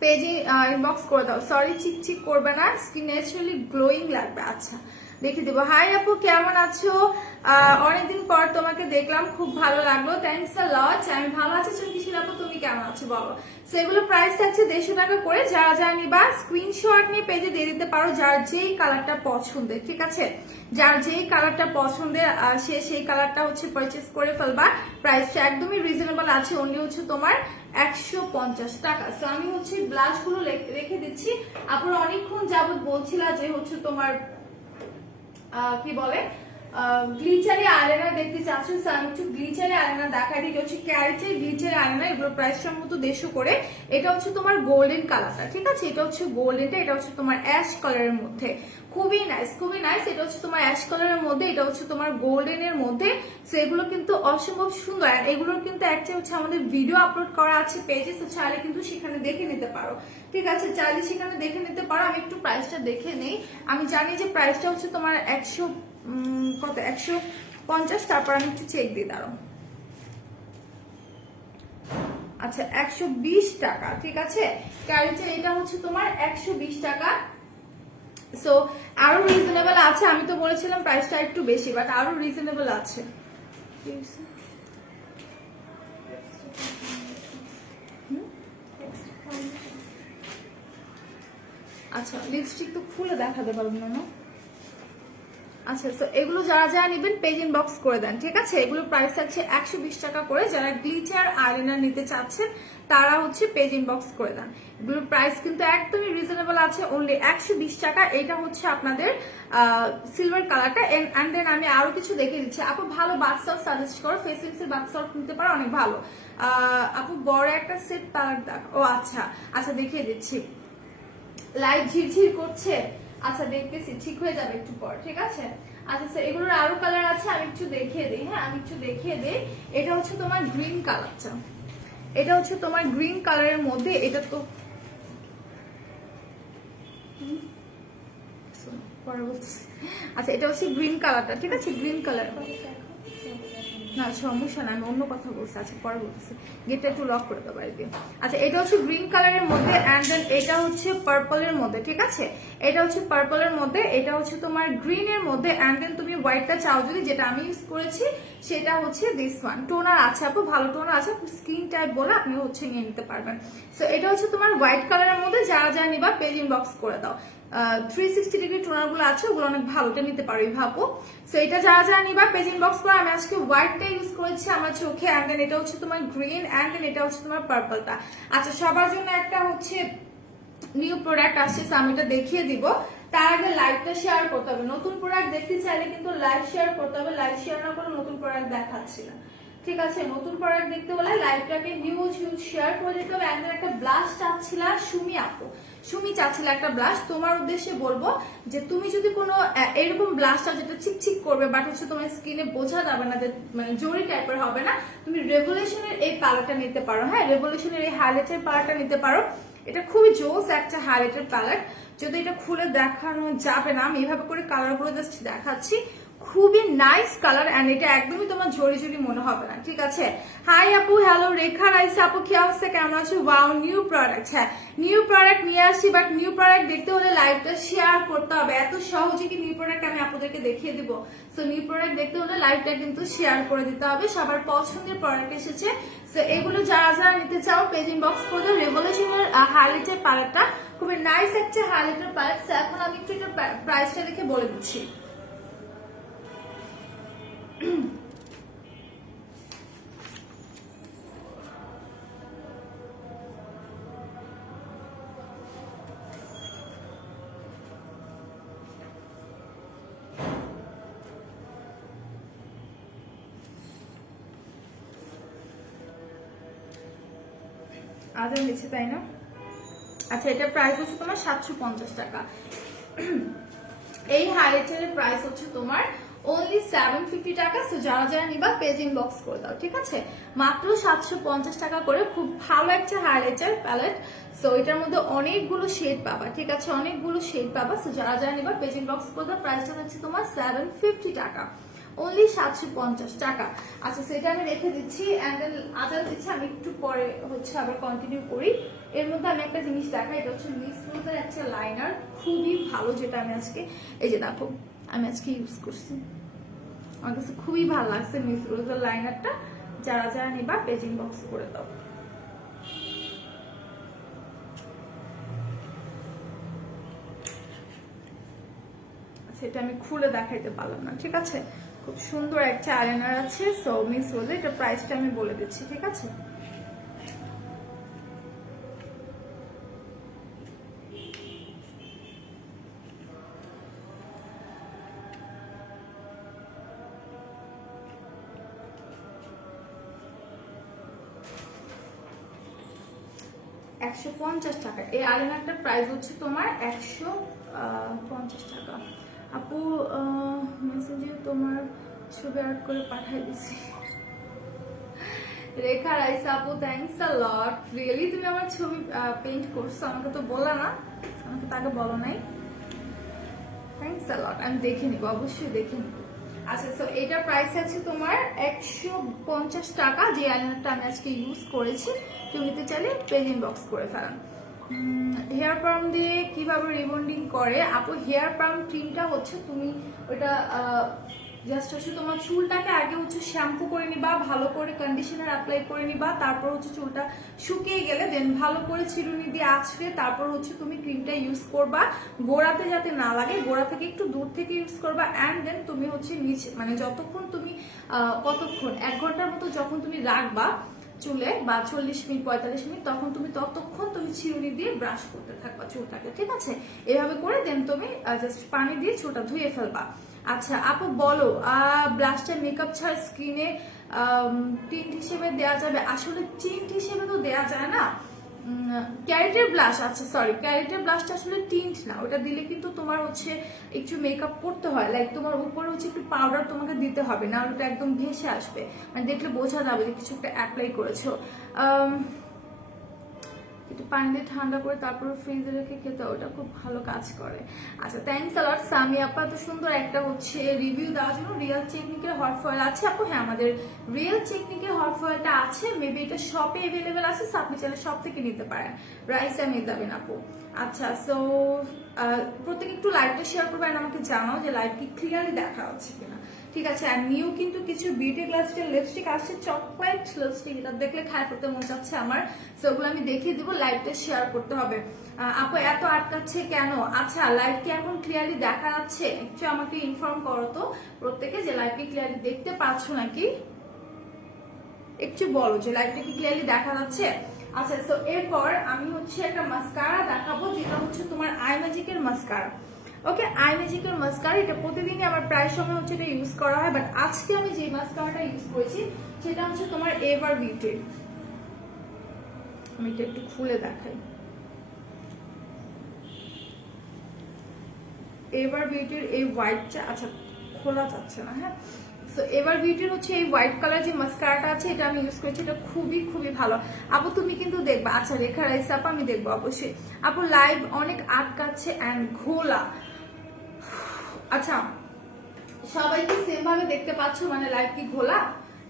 পেজে ইনবক্স করে দাও। সরি চিকচিক করবে না, স্কিন ন্যাচারালি গ্লোয়িং লাগবে। আচ্ছা দেখিয়ে দেবো। হাই আপু কেমন আছো, অনেকদিন পর তোমাকে দেখলাম, খুব ভালো লাগলো, থ্যাংকস আ লট। আমি ভালো আছি চুমকি আপু, তুমি কেমন আছো বলো। সেগুলো প্রাইস থাকছে 150 টাকা করে। যারা যারা নিবা স্ক্রিনশট নিয়ে পেজে দিয়ে দিতে পারো, যার যেই কালারটা পছন্দের, ঠিক আছে, যার যেই কালারটা পছন্দের সে সেই কালারটা হচ্ছে পারচেস করে ফেলবা। প্রাইসটা একদমই রিজনেবল আছে, অনলি হচ্ছে তোমার 150 টাকা। তো আমি হচ্ছে ব্লাশ গুলো রেখে দিচ্ছি। আপনারা অনেকক্ষণ যাবত বলছিলা যে হচ্ছে তোমার কি বলে গ্লিচারি আইলাইনার দেখতে চাচ্ছ। আমি একটু গ্লিচারি আইলাইনার দেখাই দিই। এটা হচ্ছে ক্যারেটের গ্লিচারি আইলাইনার, এগুলো প্রাইস সম্ভবত 150 করে। এটা হচ্ছে তোমার গোল্ডেন কালারটা, ঠিক আছে, এটা হচ্ছে গোল্ডেনটা, এটা হচ্ছে তোমার অ্যাশ কালারের মধ্যে, খুবই নাইস খুবই নাইস। এটা হচ্ছে তোমার অ্যাশ কালারের মধ্যে, এটা হচ্ছে তোমার গোল্ডেনের মধ্যে। তো এগুলো কিন্তু অসম্ভব সুন্দর, আর এগুলোর কিন্তু একটা হচ্ছে আমাদের ভিডিও আপলোড করা আছে পেজে, তো চাইলে কিন্তু সেখানে দেখে নিতে পারো, ঠিক আছে, চাইলে সেখানে দেখে নিতে পারো। আমি একটু প্রাইসটা দেখে নেই। আমি জানি যে প্রাইসটা হচ্ছে তোমার 150, তারপর আমি একটু চেক দিই দাঁড়ো। আচ্ছা 120 টাকা, ঠিক আছে। ক্যারেটের এটা হচ্ছে তোমার 120 টাকা। সো আরো রিজনেবল আছে, আমি তো বলেছিলাম প্রাইসটা একটু বেশি, বাট আরো রিজনেবল আছে। আচ্ছা লিপস্টিক তো খুলে দেখাতে পারবো না। আচ্ছা তো এগুলো যারা যারা নেবেন পেজ ইনবক্স করে দেন, ঠিক আছে। এগুলো প্রাইস আছে 120 টাকা করে। যারা গ্লিটার আইলাইনার নিতে চাচ্ছেন তারা হচ্ছে পেজ ইনবক্স করে দেন। এগুলোর প্রাইস কিন্তু একদমই রিজনেবল আছে, অনলি 120 টাকা। এটা হচ্ছে আপনাদের সিলভার কালারটা। এন্ড দেন আমি আরো কিছু দেখে দিচ্ছি। আপু ভালো বাথ সল্ট সাজেস্ট করো, ফেসিলসের বাথ সল্ট নিতে পারো, অনেক ভালো। আপু বড় একটা সেট পালার দেখ। ও আচ্ছা আচ্ছা দেখিয়ে দিচ্ছি। লাইট ঝিরঝির করছে, আচ্ছা দেখতেছি, ঠিক হয়ে যাবে একটু পর, ঠিক আছে। আচ্ছা স্যার, এগুলোর আরো কালার আছে, আমি একটু দেখিয়ে দিই। হ্যাঁ, আমি একটু দেখিয়ে দিই। এটা হচ্ছে তোমার গ্রিন কালারটা, এটা হচ্ছে তোমার গ্রিন কালারের মধ্যে, এটা তো আচ্ছা এটা হচ্ছে গ্রিন কালারটা, ঠিক আছে, গ্রিন কালার। না সমস্যা না, আমি অন্য কথা বলছি। আচ্ছা পরে বলতেছি, গেটটা একটু লক করে দেবো আর কি। আচ্ছা এটা হচ্ছে গ্রিন কালারের মধ্যে, অ্যান্ড দেন এটা হচ্ছে পার্পলের মধ্যে, ঠিক আছে, এটা হচ্ছে পার্পলের মধ্যে, এটা হচ্ছে তোমার গ্রিনের মধ্যে, অ্যান্ড দেন তুমি হোয়াইটটা চাও যদি, যেটা আমি ইউজ করেছি সেটা হচ্ছে দিস ওয়ান। টোনার আছে আপু, ভালো টোনার আছে, স্কিন টাইপ বলে আপনি হচ্ছে নিয়ে নিতে পারবেন। সো এটা হচ্ছে তোমার হোয়াইট কালারের মধ্যে, যারা যারা নিবা পেজ ইনবক্স করে দাও। 360 ডিগ্রি টোনার গুলো আছে, ওগুলো অনেক ভালোটা নিতে পারো ভাবো। সো এটা যারা যারা নিবা পেজ ইনবক্স করে। আমি আজকে হোয়াইটটা ইউজ করেছি আমার চোখে, অ্যান্ড দেন এটা হচ্ছে তোমার গ্রিন, অ্যান্ড দেন এটা হচ্ছে তোমার পার্পলটা। আচ্ছা সবার জন্য একটা হচ্ছে নিউ প্রোডাক্ট আসছে, আমি এটা দেখিয়ে দিব। তার আগে লাইভটা শেয়ার করতে হবে। নতুন প্রোডাক্ট দেখতে চাইলে কিন্তু লাইভ শেয়ার করতে হবে, লাইভ শেয়ার না করে নতুন প্রোডাক্ট দেখাচ্ছি না, ঠিক আছে। নতুন প্রোডাক্ট দেখতে হলে লাইভটাকে হিউজ শেয়ার করে দিতে হবে। একদম একটা ব্লাশ চাচ্ছিল সুমি আপু, সুমি চাচ্ছিল একটা ব্লাশ। তোমার উদ্দেশ্যে বলবো যে তুমি যদি কোনো এরকম ব্লাশটা যেটা চিকচিক করবে বাট হচ্ছে তোমার স্কিনে বোঝা যাবে না, মানে জরি টাইপের হবে না, তুমি রেভলিউশনের এই কালারটা নিতে পারো। হ্যাঁ, রেভলিউশনের এই হাইলাইটের কালারটা নিতে পারো। এটা খুবই জোস একটা হাইলাইটের প্যালেট, যদি এটা খুলে দেখানো যাবে না, আমি এভাবে করে কালারগুলো জাস্ট দেখাচ্ছি। খুবই নাইস কালার, এন্ড এটা একদমই তোমার ঝরি ঝরি মনে হবে না, ঠিক আছে। হাই আপু, হ্যালো রেখা রাইস আপু, কি অবস্থা, কেমন আছো? Wow, new product. হ্যাঁ নিউ প্রোডাক্ট নিয়ে আসছি, বাট নিউ প্রোডাক্ট দেখতে হলে লাইভটা শেয়ার করতে হবে। এত সহজে কি নিউ প্রোডাক্ট আমি আপনাদেরকে দেখিয়ে দিব? সো নিউ প্রোডাক্ট দেখতে হলে লাইভটা কিন্তু শেয়ার করে দিতে হবে। সবার পছন্দের প্রোডাক্ট এসেছে। সো এগুলো যারা যারা নিতে চাও পেজ ইনবক্স করে রেভলিউশনের হাইলাইটের প্যালেটটা, খুবই নাইস একটা হাইলাইটার প্যালেট। এখন আমি একটু এটা প্রাইসটা দেখে বলে দিচ্ছি। আজান দিচ্ছে তাই না? আচ্ছা এটা প্রাইস হচ্ছে তোমার 750 টাকা। এই হাইলাইটারের প্রাইস হচ্ছে তোমার only 750 টাকা। সো যারা যারা নিবা পেজ ইনবক্স করে দাও, ঠিক আছে। মাত্র 750 টাকা করে, খুব ভালো একটা হাইলাইটার প্যালেট। সো এটার মধ্যে অনেকগুলো শেড পাবা, ঠিক আছে, অনেকগুলো শেড পাবা। সো যারা যারা নিবা পেজ ইনবক্স করে দাও। প্রাইসটা হচ্ছে তোমার 750 টাকা, only 750 টাকা। আচ্ছা সেটা আমি রেখে দিচ্ছি, এন্ড দেন আজান দিচ্ছি, আমি একটু পরে হচ্ছে আবার কন্টিনিউ করি। এর মধ্যে আমি একটা জিনিস দেখাই, এটা হচ্ছে মিস রোজের একটা লাইনার, খুবই ভালো, যেটা আমি আজকে এই যে দেখো আমি আজকে ইউজ করছি, আমার কাছে খুবই ভালো লাগছে মিস রোজের লাইনারটা। যারা যারা নিবা পেজ ইনবক্স করে দাও। সেটা আমি খুলে দেখাইতে পারলাম না, ঠিক আছে। খুব সুন্দর একটা আইলাইনার আছে। সো মিস রোজে, এটা প্রাইসটা আমি বলে দিচ্ছি, ঠিক আছে। $150 টাকা। এই আইলাইনারটার প্রাইস হচ্ছে তোমার 150 টাকা। আপু মেসেজে তোমার ছবি অ্যাড করে পাঠিয়ে দিছি। রেখা রাইস আপু, থ্যাঙ্কস আ লট। রিয়েলি তুমি আমার ছবি পেইন্ট করছো? আমাকে তো বলা না, আমাকে তো আগে বলো নাই। থ্যাঙ্কস আ লট, আমি দেখে নিব, অবশ্যই দেখে নিব। আচ্ছা সো এটার প্রাইস আছে তোমার 150 টাকা। যে আইলাইনারটা আমি আজকে ইউজ করেছি, কেউ নিতে চাইলে পেজ ইনবক্স করে ফেলান। হেয়ার পাম্প দিয়ে কিভাবে রিবন্ডিং করে আপু? হেয়ার পাম্প ক্রিমটা হচ্ছে তুমি ওইটা জাস্ট হচ্ছে তোমার চুলটাকে আগে হচ্ছে শ্যাম্পু করে নিবা, ভালো করে কন্ডিশনার অ্যাপ্লাই করে নিবা, তারপর হচ্ছে চুলটা শুকিয়ে গেলে দেন ভালো করে চিরুনি দিয়ে আঁচড়ে তারপর হচ্ছে তুমি ক্রিমটা ইউজ করবা। গোড়াতে যাতে না লাগে, গোড়া থেকে একটু দূর থেকে ইউজ করবা। অ্যান্ড দেন তুমি হচ্ছে নিচে, মানে যতক্ষণ তুমি কতক্ষণ 1 ঘন্টার মতো যখন তুমি রাখবা চুলে, বা 40 মিনিট 45 মিনিট, তখন তুমি ততক্ষণ তুমি চিরুনি দিয়ে ব্রাশ করতে থাকবা চুলটাকে, ঠিক আছে। এভাবে করে দেন তুমি জাস্ট পানি দিয়ে চুলটা ধুয়ে ফেলবা। আচ্ছা আপু বলো, ব্লাশটা মেকআপ ছাড়া স্কিনে টিন্ট হিসেবে দেওয়া যাবে? আসলে টিন্ট হিসেবে তো দেওয়া যায় না, ক্যারেটের ব্লাশ, আচ্ছা সরি, ক্যারেটের ব্লাশটা আসলে টিন্ট না, ওটা দিলে কিন্তু তোমার হচ্ছে একটু মেকআপ করতে হয়, লাইক তোমার উপরে হচ্ছে একটু পাউডার তোমাকে দিতে হবে, না ওটা একদম ভেসে আসবে, মানে দেখলে বোঝা যাবে যে কিছু একটা অ্যাপ্লাই করেছো। একটু পানি দিয়ে ঠান্ডা করে তারপরে ফ্রিজে রেখে খেতে, ওটা খুব ভালো কাজ করে। আচ্ছা থ্যাংকস আ লট সামি আপা, তো সুন্দর একটা হচ্ছে রিভিউ দেওয়ার জন্য। রিয়েল টেকনিকের হট ফয়েল আছে আপু? হ্যাঁ আমাদের রিয়েল টেকনিকের হট ফয়েলটা আছে, মেবি এটা শপে অ্যাভেলেবেল আছে, আপনি চাইলে শপ থেকে নিতে পারেন, রাইস আমি দেবেন আপু। আচ্ছা সো প্রত্যেকে একটু লাইভটা শেয়ার করবেন, আমাকে জানাও যে লাইভ কি ক্লিয়ারলি দেখা হচ্ছে কিনা। ঠিক আছে, আর নিউ কিন্তু কিছু বিউটি গ্লাসের লিপস্টিক আসছে, চকলেট লিপস্টিক, এটা দেখলে খায় করতে মন চাচ্ছে আমার, সো ওগুলো আমি দেখিয়ে দিব, লাইভটা শেয়ার করতে হবে। আপু এত আটকাচ্ছে কেন? আচ্ছা লাইভ কি এখন ক্লিয়ারলি দেখা যাচ্ছে? একটু আমাকে ইনফর্ম করো তো প্রত্যেকে যে লাইভ কি ক্লিয়ারলি দেখতে পাচ্ছ নাকি, একটু বলো যে লাইভটা কি ক্লিয়ারলি দেখা যাচ্ছে। আচ্ছা তো এরপর আমি হচ্ছে একটা মাস্কারা দেখাবো, যেটা হচ্ছে তোমার আই ম্যাজিকের মাস্কারা। ওকে, আই ম্যাজিকের মাস্কারা, এটা প্রতিদিনই আমার প্রায় সময় হচ্ছে এটা ইউজ করা হয়, বাট আজকে আমি যে মাস্কারাটা ইউজ করেছি সেটা হচ্ছে তোমার এভার বিউটির। আমি এটা একটু খুলে দেখাই, এভার বিউটির এই হোয়াইটটা, আচ্ছা খোলা যাচ্ছে না, হ্যাঁ সো এভার বিউটির হচ্ছে এই হোয়াইট কালার যে মাস্কারাটা আছে, এটা আমি ইউজ করেছি, এটা খুবই খুবই ভালো। আপু তুমি কিন্তু দেখবা, আচ্ছা রেখা রাইস আপু আমি দেখবো অবশ্যই। আপু লাইভ অনেক আটকাচ্ছে অ্যান্ড ঘোলা, আচ্ছা সবাই কি সেম ভাবে দেখতে পাচ্ছ, মানে লাইভ কি ঘোলা,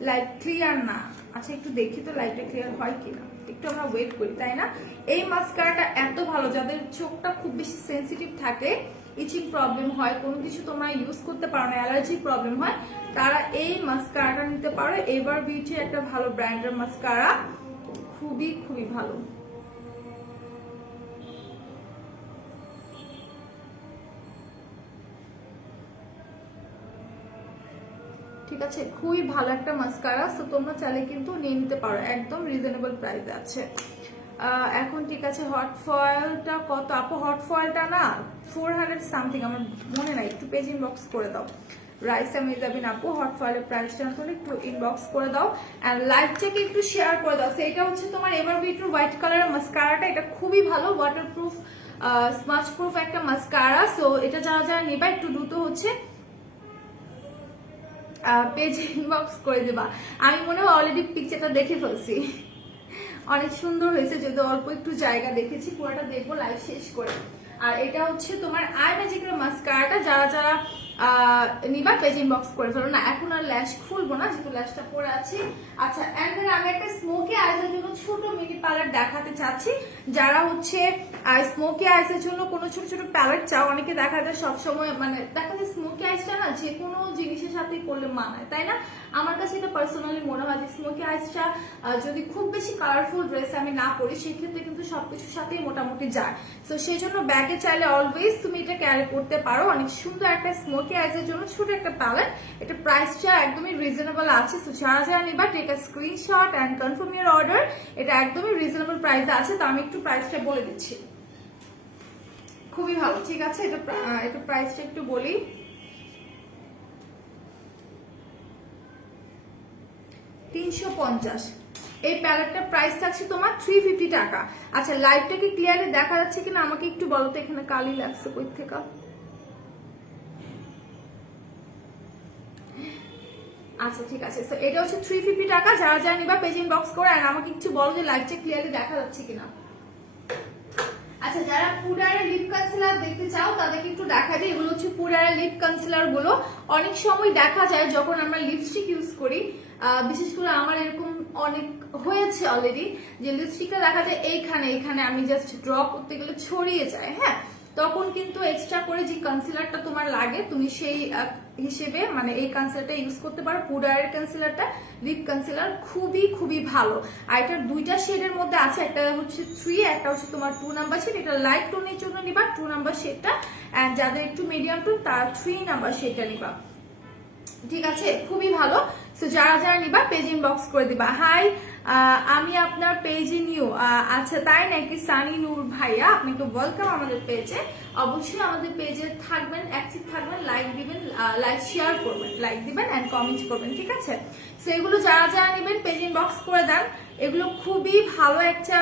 লাইভ ক্লিয়ার না? আচ্ছা একটু দেখি তো লাইভটা ক্লিয়ার হয় কিনা, একটু আমরা ওয়েট করি, তাই না? এই মাস্কারাটা এত ভালো, যাদের চোখটা খুব বেশি সেন্সিটিভ থাকে, ইচিং প্রবলেম হয়, কোনো কিছু তোমরা ইউজ করতে পারো না, অ্যালার্জি প্রবলেম হয়, তারা এই মাস্কারাটা নিতে পারো। এভার বিউটি একটা ভালো ব্র্যান্ডের মাস্কারা, খুবই খুবই ভালো। ঠিক আছে, খুবই ভালো একটা মাস্কারা, তো তোমরা চাইলে কিন্তু নিয়ে নিতে পারো, একদম রিজনেবল প্রাইসে আছে এখন। ঠিক আছে, হট ফয়েলটা কত আপু? হট ফয়েলটা না 400 সামথিং, আমার মনে নাই, একটু পেজ ইনবক্স করে দাও। রাইসা মেজাবিন আপু হট ফয়েলের প্রাইসটা হলে একটু ইনবক্স করে দাও, এন্ড লাইভটাকে একটু শেয়ার করে দাও। এটা হচ্ছে তোমার এভার বিউটির হোয়াইট কালারের মাস্কারাটা, এটা খুবই ভালো, ওয়াটারপ্রুফ স্মাচ প্রুফ একটা মাস্কারা। সো এটা যারা যারা নেবা একটু দ্রুত হচ্ছে পেজ ইনবক্স করে দেবা। আমি মনে হয় অলরেডি পিকচারটা দেখে ফেলছি, অনেক সুন্দর হয়েছে, যদি অল্প একটু জায়গা দেখেছি, পুরোটা দেখবো লাইভ শেষ করে। আর এটা হচ্ছে তোমার আই ম্যাজিকের মাস্কারাটা, যারা যারা নিবা পেজ ইনবক্স করে ফেলো। না এখন আর ল্যাশ খুলবো না, যেহেতু ল্যাশটা পরে আছি। আচ্ছা এন্ড দেন আমি একটা স্মোকি আইজের জন্য ছোট মিনি প্যালেট দেখাতে চাচ্ছি, যারা হচ্ছে স্মোকি আইজের জন্য কোনো ছোট ছোট প্যালেট চাও। অনেকে দেখা যায় সবসময়, মানে দেখা যায় স্মোকি আইসটা না যে কোনো জিনিসের সাথে করলে মানায়, তাই না? আমার কাছে এটা পার্সোনালি মনে হয় যে স্মোকি আইসটা যদি খুব বেশি কালারফুল ড্রেস আমি না পরি, সেক্ষেত্রে কিন্তু সবকিছুর সাথেই মোটামুটি যায়। তো সেই জন্য ব্যাগে চাইলে অলওয়েজ তুমি এটা ক্যারি করতে পারো। অনেক সুন্দর একটা স্মোকি আইসের জন্য ছোট একটা প্যালেট, এটা প্রাইসটা একদমই রিজনেবল আছে। তো যারা যারা নিবা take a screenshot and confirm your order, এটা একদমই রিজনেবল প্রাইসে আছে। তো আমি একটু প্রাইসটা বলে দিচ্ছি, খুবই ভালো। ঠিক আছে, এটা প্রাইসটা একটু বলি, 350। এই প্যালেটটার প্রাইস থাকছে তোমার 350 টাকা। আচ্ছা লাইভটা কি ক্লিয়ারলি দেখা যাচ্ছে কিনা আমাকে একটু বলো তো, এখানে কালি লাগছে কই থেকে? আচ্ছা ঠিক আছে, তো এটা হচ্ছে 350 টাকা। যারা যারা নিবা পেজ ইনবক্স করে, আর আমাকে একটু বলো যে লাইভটা ক্লিয়ারলি দেখা যাচ্ছে কিনা। আচ্ছা যারা পুডারের লিপ কনসিলার দেখতে চাও তাদেরকে একটু দেখা দিই, এগুলো হচ্ছে পুডারের লিপ কনসিলার গুলো। অনেক সময় দেখা যায় যখন আমরা লিপস্টিক ইউজ করি, বিশেষ করে আমার এরকম অনেক হয়েছে অলরেডি, যে লিপস্টিকটা দেখা যায় এইখানে এখানে আমি জাস্ট ড্র করতে গেলে ছড়িয়ে যায়, হ্যাঁ, তখন কিন্তু এক্সট্রা করে যে কনসিলারটা তোমার লাগে তুমি সেই হিসেবে মানে এই কনসিলারটা ইউজ করতে পারো। পুডারের কনসিলারটা লিপ কনসিলার খুবই খুবই ভালো। আর এটার দুইটা শেডের মধ্যে আছে, একটা হচ্ছে 3, একটা হচ্ছে তোমার 2 নাম্বার শেড। এটা লাইট টোনের জন্য নিবা 2 নাম্বার শেডটা, এন্ড যাদের একটু মিডিয়াম টোন তারা 3 নাম্বার শেডটা নিবা। ঠিক আছে, খুবই ভালো। সো যারা যারা নিবা পেজ ইনবক্স করে দিবা। হাই আমি আপনার পেজে নিউ। আচ্ছা তাই নাকি? সানি নূর ভাইয়া আপনাকে ওয়েলকাম আমাদের পেজে, অবশ্যই আমাদের পেজে থাকবেন, অ্যাক্টিভ থাকবেন, লাইক দিবেন, লাইক শেয়ার করবেন, লাইক দিবেন এন্ড কমেন্ট করবেন, ঠিক আছে? সো এগুলো যারা যারা নেবেন পেজ ইনবক্স করে দেন। এগুলো খুবই ভালো একটা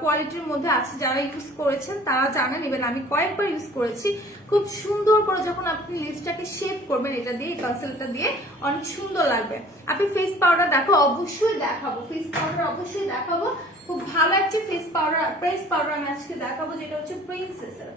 কোয়ালিটির মধ্যে আছে, যারা ইউজ করেছেন তারা জানেন, ইভেন আমি কয়েকবার ইউজ করেছি। খুব সুন্দর করে যখন আপনি লিপসটাকে শেপ করবেন এটা দিয়ে, কনসিলারটা দিয়ে অনেক সুন্দর লাগবে। আপনি ফেস পাউডার দেখো, অবশ্যই দেখাবো, ফেস পাউডার অবশ্যই দেখাবো। খুব ভালো একটা ফেস পাউডার আমি আজকে দেখাবো, যেটা হচ্ছে প্রিন্সেসের,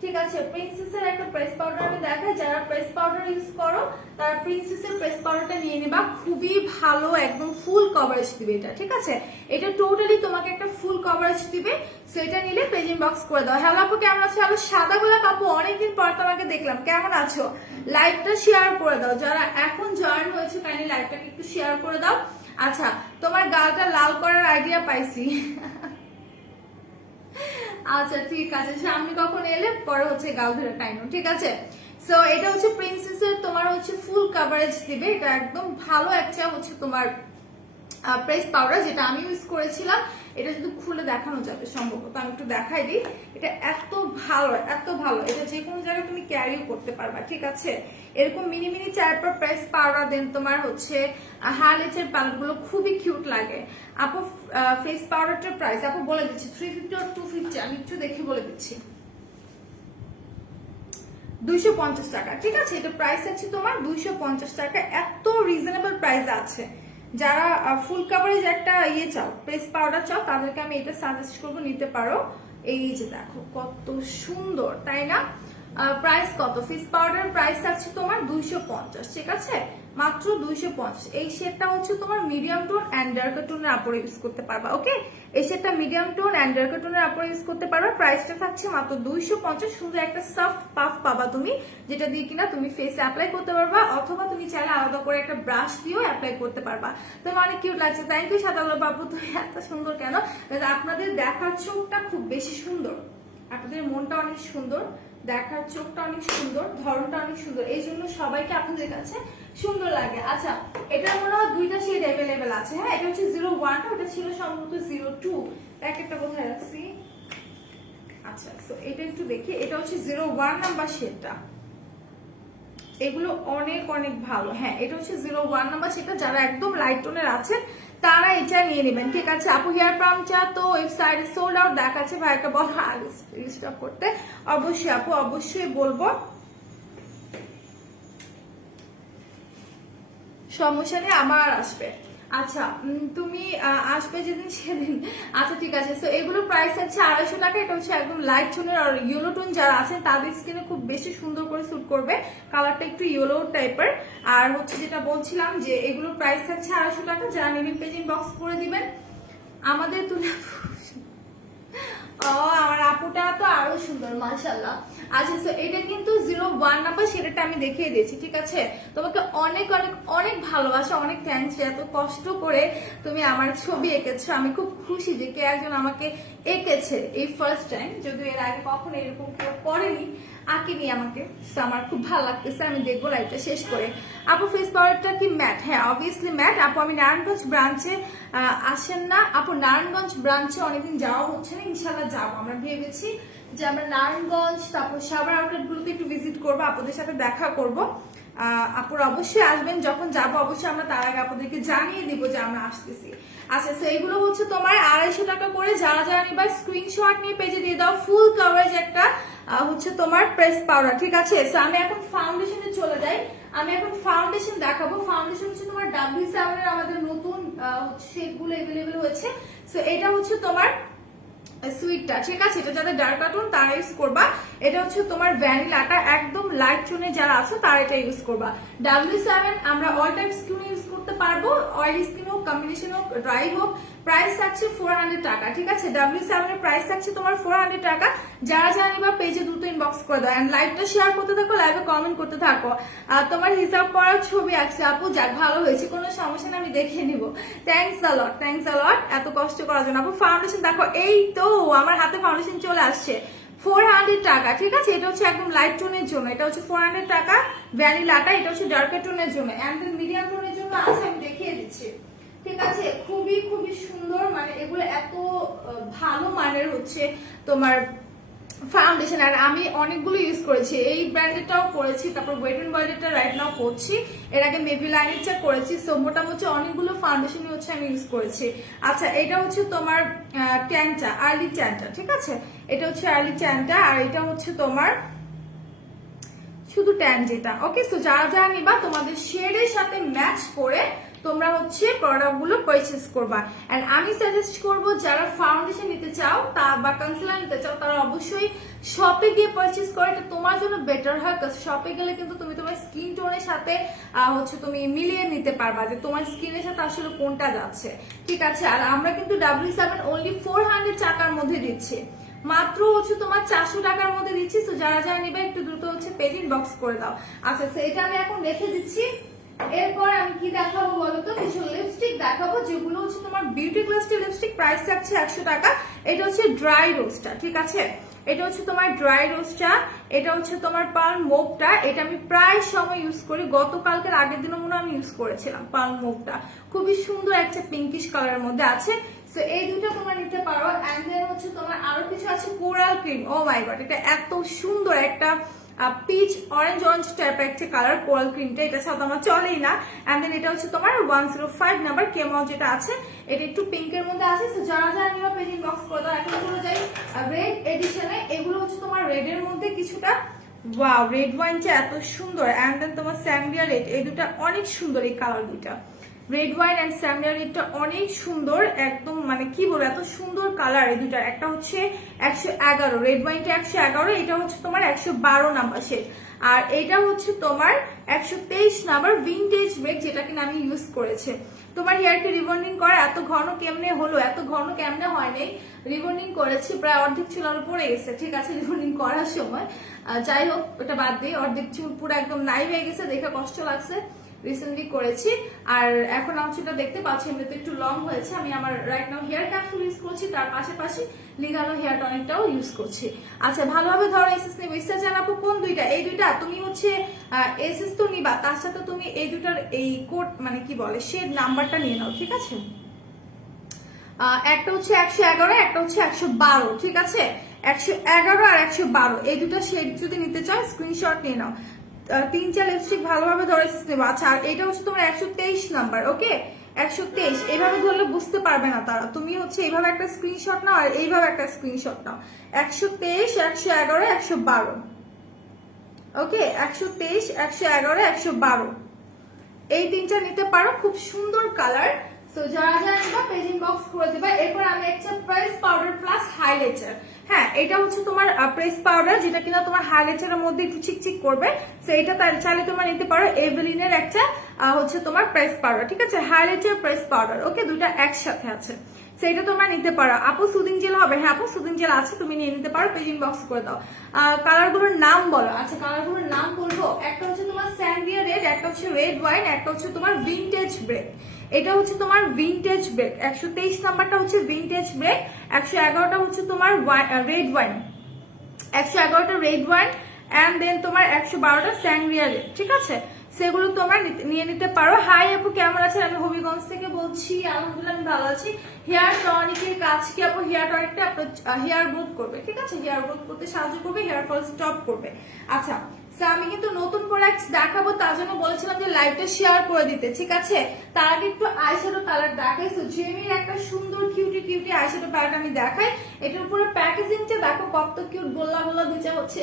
ঠিক আছে? প্রিন্সেসের একটা প্রেস পাউডার আমি দেখাই। যারা প্রেস পাউডার ইউজ করো তারা প্রিন্সেসের প্রেস পাউডারটা নিয়ে নিবা। খুবই ভালো, একদম ফুল কভারেজ দিবে এটা, ঠিক আছে? এটা টোটালি তোমাকে একটা ফুল কভারেজ দিবে। সো এটা নিলে পেজ ইনবক্স করে দাও। হ্যালো আপু, কেমন আছো? হ্যালো সাদা গোলাপ আপু, অনেকদিন পর তোমাকে দেখলাম, কেমন আছো? লাইভটা শেয়ার করে দাও। যারা এখন জয়েন হয়েছে কাইন্ডলি লাইভটাকে একটু শেয়ার করে দাও। আচ্ছা, তোমার গালটা লাল করার আইডিয়া পাইছি। আচ্ছা ঠিক আছে, সামনে কখন এলে পরে হচ্ছে গাল ধরে টাইনো, ঠিক আছে? সো এটা হচ্ছে প্রিন্সেসের, তোমার হচ্ছে ফুল কভারেজ দিবে। এটা একদম ভালো একটা হচ্ছে তোমার প্রেস পাউডার, যেটা আমি ইউজ করেছিলাম। এটা যদি খুলে দেখানো যাবে সম্ভবত, আমি একটু দেখাই দিই। এটা এত ভালো, এত ভালো, এটা যে কোনো জায়গায় তুমি ক্যারিও করতে পারবা, ঠিক আছে? এরকম মিনি মিনি চারপার প্রেস পাউডার দেন তোমার হচ্ছে হার্লেটের প্যালেট গুলো খুবই কিউট লাগে। আপু ফেস পাউডারটার প্রাইস আপু বলে দিচ্ছি, 350 আর 250, আমি একটু দেখে বলে দিচ্ছি। 250 টাকা, ঠিক আছে? এটা প্রাইস আছে তোমার 250 টাকা। এত রিজনেবল প্রাইস আছে। যারা ফুল কাভারেজ একটা ইয়ে চাও, প্রেস পাউডার চাও, তাদেরকে আমি এটা সাজেস্ট করবো, নিতে পারো। এই যে দেখো কত সুন্দর, তাই না? প্রাইস কত? ফেস পাউডার প্রাইস আছে তোমার 250, ঠিক আছে? মাত্র 250। এই শেডটা হচ্ছে তোমার মিডিয়াম টোন এন্ড ডার্ক টোনের আপরে ইউজ করতে পারবা, ওকে? এই শেডটা মিডিয়াম টোন এন্ড ডার্ক টোনের আপরে ইউজ করতে পারবা। প্রাইসটা থাকছে মাত্র 250। সুন্দর একটা সফট পাফ পাবা তুমি, যেটা দিয়ে কিনা তুমি ফেসে অ্যাপ্লাই করতে পারবা, অথবা তুমি চাইলে আলাদা করে একটা ব্রাশ দিয়েও অ্যাপ্লাই করতে পারবা। তোমার অনেক কিউট লাগছে। থ্যাংক ইউ সাদাগুলো বাবু, তুমি এত সুন্দর কেন? আপনাদের দেখার চোখটা খুব বেশি সুন্দর, আপনাদের মনটা অনেক সুন্দর, দেখার চোখটা অনেক সুন্দর, ধরনটা অনেক সুন্দর, এই জন্য সবাইকে আপনাদের কাছে সুন্দর লাগে। আচ্ছা, এটা মনে হয় দুইটা শেড অ্যাভেলেবেল আছে। হ্যাঁ, এটা হচ্ছে 01, ওটা ছিল সম্ভবত 02। প্যাকেটটা কোথায় রাখছি? আচ্ছা, তো এটা একটু দেখি। এটা হচ্ছে 01 নাম্বার শেডটা। এগুলো অনেক অনেক ভালো। হ্যাঁ, এটা হচ্ছে 01 নাম্বার শেডটা। যারা একদম লাইট টোনের আছেন তারা এটা নিয়ে নেবেন, ঠিক আছে? আপু হেয়ার পাম্পটা তো ওয়েবসাইটে সোল্ড আউট দেখাচ্ছে, ভাইকে বলো রিস্টক করতে। অবশ্যই আপু, অবশ্যই বলবো, সমস্যা নেই, আমার আসবে। আচ্ছা, তুমি আসবে যেদিন সেদিন। আচ্ছা ঠিক আছে। তো এগুলোর প্রাইস আছে 250 টাকা। এটা হচ্ছে একদম লাইট টোনের আর ইয়েলো টোন যারা আছেন তাদের স্কিনে খুব বেশি সুন্দর করে স্যুট করবে। কালারটা একটু ইয়েলো টাইপের। আর হচ্ছে যেটা বলছিলাম যে এগুলোর প্রাইস আছে 250 টাকা। যারা নেবেন পেজ ইনবক্স করে দিবেন। আমাদের তুলে আমার আপুটা তো আরো সুন্দর, মাশাআল্লাহ। আচ্ছা, তো এটা কিন্তু 01 নাম্বার, সেটা আমি দেখিয়ে দিয়েছি, ঠিক আছে? তোমাকে অনেক অনেক অনেক ভালোবাসা, অনেক থ্যাঙ্কস। এত কষ্ট করে তুমি আমার ছবি এঁকেছো, আমি খুব খুশি যে কে একজন আমাকে এঁকেছে এই ফার্স্ট টাইম। যদিও এর আগে কখনো এরকম কেউ করেনি, আঁকেনি আমাকে। আমার খুব ভালো লাগতেছে। আমি দেখবো লাইভটা শেষ করে। আপু ফেস পাউডারটা কি ম্যাট? হ্যাঁ, অবভিয়াসলি ম্যাট। আপু আমি নারায়ণগঞ্জ ব্রাঞ্চে আসেন না? আপু নারায়ণগঞ্জ ব্রাঞ্চে অনেকদিন যাওয়া হচ্ছে না, ইনশাল্লাহ যাবো। আমরা ভেবেছি যে আমরা নারায়ণগঞ্জ, তারপর সাভার আউটলেট গুলোতে একটু ভিজিট করবো, আপনাদের সাথে দেখা করবো। আপুরা অবশ্যই আসবেন, যখন যাবো অবশ্যই আমরা তার আগে আপনাদেরকে জানিয়ে দিব যে আমরা আসতেছি। আচ্ছা, তো এইগুলো হচ্ছে তোমার 250 টাকা করে। যারা যারা নিবা স্ক্রিনশট নিয়ে পেজে দিয়ে দাও। ফুল কভারেজ একটা হচ্ছে তোমার প্রেস পাউডার, ঠিক আছে? তো আমি এখন ফাউন্ডেশনে চলে যাই। আমি এখন ফাউন্ডেশন দেখাবো। ফাউন্ডেশন হচ্ছে তোমার W7 এর আমাদের নতুন শেড গুলো এভেলেবেল হয়েছে। তো এটা হচ্ছে তোমার সুইটটা, ঠিক আছে? এটা যাদের ডার্ক টোন তারা ইউজ করবা। এটা হচ্ছে তোমার ভ্যানিলাটা, একদম লাইট টোনে যারা আছে তারা এটা ইউজ করবা। W7 আমরা অল টাইপ স্কিন ইউজ করতে পারবো, অয়েলি স্কিন হোক, কম্বিনেশন হোক, ড্রাই হোক। প্রাইস থাকছে 400 টাকা, ঠিক আছে? W7 এর প্রাইস থাকছে তোমার 400 টাকা। যারা যারা নিবা পেজে দ্রুত ইনবক্স করে দাও, এন্ড লাইভটা শেয়ার করতে থাকো, লাইভে কমেন্ট করতে থাকো। তোমার হিসাব করার ছবি আছে আপু, যাক ভালো হয়েছে, কোনো সমস্যা না, আমি দেখে নিব। Thanks a lot, thanks a লট এত কষ্ট করার জন্য। আপু ফাউন্ডেশন দেখো, এই তো আমার হাতে ফাউন্ডেশন চলে আসছে। 400 টাকা, ঠিক আছে? এটা হচ্ছে একদম লাইট টোনের জন্য, এটা হচ্ছে 400 টাকা। ভ্যানিলাটা এটা হচ্ছে ডার্ক টোনের জন্য, এন্ড মিডিয়াম টোনের জন্য আছে, আমি দেখিয়ে দিচ্ছি, ঠিক আছে? খুবই খুবই সুন্দর, মানে এগুলো এত ভালো মানের হচ্ছে তোমার ফাউন্ডেশন, আর আমি অনেকগুলো ইউজ করেছি, এই ব্র্যান্ডেরটাও করেছি, তারপর ওয়েট এন্ড ওয়াইল্ডেরটা রাইট নাও করছি, এর আগে মেভিলাইনেরটা করেছি। সো মোটামুটি অনেকগুলো ফাউন্ডেশনই হচ্ছে আমি ইউজ করেছি। আচ্ছা, এটা হচ্ছে তোমার ট্যানটা, আর্লি ট্যানটা, ঠিক আছে, এটা হচ্ছে আর্লি ট্যানটা, আর এটা হচ্ছে তোমার শুধু ট্যান যেটা। ওকে, সো যারা যারা নিবা তোমাদের শেডের সাথে ম্যাচ করে তোমরা হচ্ছে প্রোডাক্টগুলো পারচেজ করবা। এন্ড আমি সাজেস্ট করব যারা ফাউন্ডেশন নিতে চাও তা বা কনসিলার নিতে চাও তারা অবশ্যই শপে গিয়ে পারচেজ করে, এটা তোমার জন্য বেটার হয়। কারণ শপে গেলে কিন্তু তুমি তোমার স্কিন টোনের সাথে হচ্ছে তুমি মিলিয়ে নিতে পারবা যে তোমার স্কিনের সাথে আসলে কোনটা যাচ্ছে, ঠিক আছে। আর আমরা কিন্তু W7 অনলি 400 টাকার মধ্যে দিচ্ছি, মাত্র হচ্ছে তোমার 400 টাকার মধ্যে দিচ্ছি। তো যারা যারা নিবে একটু দ্রুত হচ্ছে পেজ ইনবক্স করে দাও। আচ্ছা, এটা আমি এখন রেখে দিচ্ছি। এরপর আমি কি দেখাবো বলতো, কিছু লিপস্টিক দেখাবো যেগুলো হচ্ছে তোমার বিউটি ক্লাস্টের লিপস্টিক, প্রাইস থাকছে 100 টাকা। এটা হচ্ছে ড্রাই রোজটা, ঠিক আছে, এটা হচ্ছে তোমার ড্রাই রোজটা, এটা হচ্ছে তোমার পার্ল মোভটা, এটা আমি প্রায় সময় ইউজ করি, গতকালকের আগের দিনও মনে আমি ইউজ করেছিলাম। পার্ল মোভটা খুবই সুন্দর একটা পিঙ্কিশ কালারের মধ্যে আছে। সো এই দুটো তোমরা নিতে পারো। এন্ড দেন হচ্ছে তোমার আরো কিছু আছে, কোরাল ক্রিম। ও মাই গড, এটা এত সুন্দর একটা পিচ অরেঞ্জ অরেঞ্জ টাইপের একটা কালার কোরাল ক্রিমটা, এটা সাথে আমার চলেই না। এন্ড দেন এটা হচ্ছে তোমার 105 নাম্বার কেমন যেটা আছে, এটা একটু পিঙ্কের মধ্যে আছে। তো যারা যারা নিবা পেজ ইনবক্স করে দাও। এখন চলে যাই রেড এডিশনে, এগুলো হচ্ছে তোমার রেডের মধ্যে কিছুটা, ওয়াও, রেড ওয়াইনটা এত সুন্দর। এন্ড দেন তোমার স্যান্ডিয়া রেড, এই দুটা অনেক সুন্দর, এই কালার দুটা রেড ওয়াইন এন্ড স্যান্ডিয়া রেডটা অনেক সুন্দর, একদম মানে কি বলবো এত সুন্দর কালার এই দুটার। একটা হচ্ছে 111, রেড ওয়াইনটা 111, এটা হচ্ছে তোমার 112 নাম্বার শেড, আর এটা হচ্ছে তোমার 123 নাম্বার ভিনটেজ ব্রেক, যেটা কিনা আমি ইউজ করেছি। তোমার হেয়ারকে রিবন্ডিং করা এত ঘন কেমনে হলো, এত ঘন কেমনে হয়নি, রিবন্ডিং করেছি প্রায় অর্ধেক চুল আরো পড়ে গেছে, ঠিক আছে, রিবন্ডিং করার সময়। যাই হোক, ওটা বাদ দিয়ে অর্ধেক চুল পুরো একদম নাই হয়ে গেছে, দেখে কষ্ট লাগছে, রিসেন্টলি করেছি। আর এখন আমার চুলটা দেখতে পাচ্ছি এমনিতে একটু লং হয়েছে, আমি আমার right now hair capsule use করছি, তার পাশাপাশি লিগানো হেয়ার টনিকটাও ইউজ করছি। আচ্ছা, ভালোভাবে ধরো এসএস নেবে, ইচ্ছা জানাবো কোন দুইটা, এই দুইটা তুমি হচ্ছে এসএস তো নিবা, তার সাথে তুমি এই দুইটার এই কোড মানে কি বলে শেড নাম্বারটা নিয়ে নাও, ঠিক আছে। একটা হচ্ছে 111, একটা হচ্ছে 112, ঠিক আছে, 111 আর 112 এই দুটো শেড যদি নিতে চাও স্ক্রিনশট নিয়ে নাও। 3-4 লিপস্টিক ভালোভাবে ধরে নেবো। আচ্ছা, আর এটা হচ্ছে তোমার 123 নাম্বার। ওকে, 123 এইভাবে ধরলে বুঝতে পারবে না তারা, তুমি হচ্ছে এইভাবে একটা স্ক্রিনশট নাও আর এইভাবে একটা স্ক্রিনশট নাও। 123, 111, 112। ওকে, 123, 111, 112 এই তিনটা নিতে পারো, খুব সুন্দর কালার। সো যারা যারা নিবা পেজ ইনবক্স করে দেবে। এরপর আমি একটা প্রেস পাউডার প্লাস হাইলাইটার, হ্যাঁ এটা হচ্ছে তোমার প্রেস পাউডার, যেটা কিনা তোমার হাইলাইটারের মধ্যে একটু চিকচিক করবে। সো এটা চাইলে তোমরা নিতে পারো এভেলিনের একটা হচ্ছে তোমার প্রেস পাউডার, ঠিক আছে, হাইলাইটার প্রেস পাউডার। ওকে, দুইটা একসাথে আছে, সেটা তোমরা নিতে পারো। আপু সুদিং জেল হবে, হ্যাঁ আপু সুদিং জেল আছে, তুমি নিয়ে নিতে পারো, পেজ ইনবক্স করে দাও। কালারগুলোর নাম বলো। আচ্ছা, কালারগুলোর নাম বলবো, একটা হচ্ছে তোমার স্যান্ডিয়া রেড, একটা হচ্ছে রেড ওয়াইন, একটা হচ্ছে তোমার ভিনটেজ ব্রেক। এটা হচ্ছে তোমার ভিনটেজ ব্রেক, 123 নাম্বারটা হচ্ছে ভিনটেজ ব্রেক, 111টা হচ্ছে তোমার রেড ওয়াইন, 111টা রেড ওয়াইন, এন্ড দেন তোমার 112টা স্যাংরিয়া রেড, ঠিক আছে, সেগুলো তোমরা নিয়ে নিতে পারো। হাই আপু, কেমন আছেন? আমি হবিগঞ্জ থেকে বলছি, আলহামদুলিল্লাহ আমি ভালো আছি। হেয়ার টনিকের কাজ কি আপু? হেয়ার টনিকটা আপনার হেয়ার গ্রোথ করবে, ঠিক আছে, হেয়ার গ্রোথ করতে সাহায্য করবে, হেয়ার ফল স্টপ করবে। আচ্ছা, আমি কিন্তু নতুন প্রোডাক্টস দেখাবো, তার জন্য বলেছিলাম যে লাইভটা শেয়ার করে দিতে, ঠিক আছে। তার আগে একটু আইশ্যাডো প্যালেট দেখাই। সো জেমির একটা সুন্দর কিউটি কিউটি আইশ্যাডো প্যালেট আমি দেখাই। এটার উপরে প্যাকেজিংটা দেখো কত কিউট, গোল্লা গোল্লা দুইটা হচ্ছে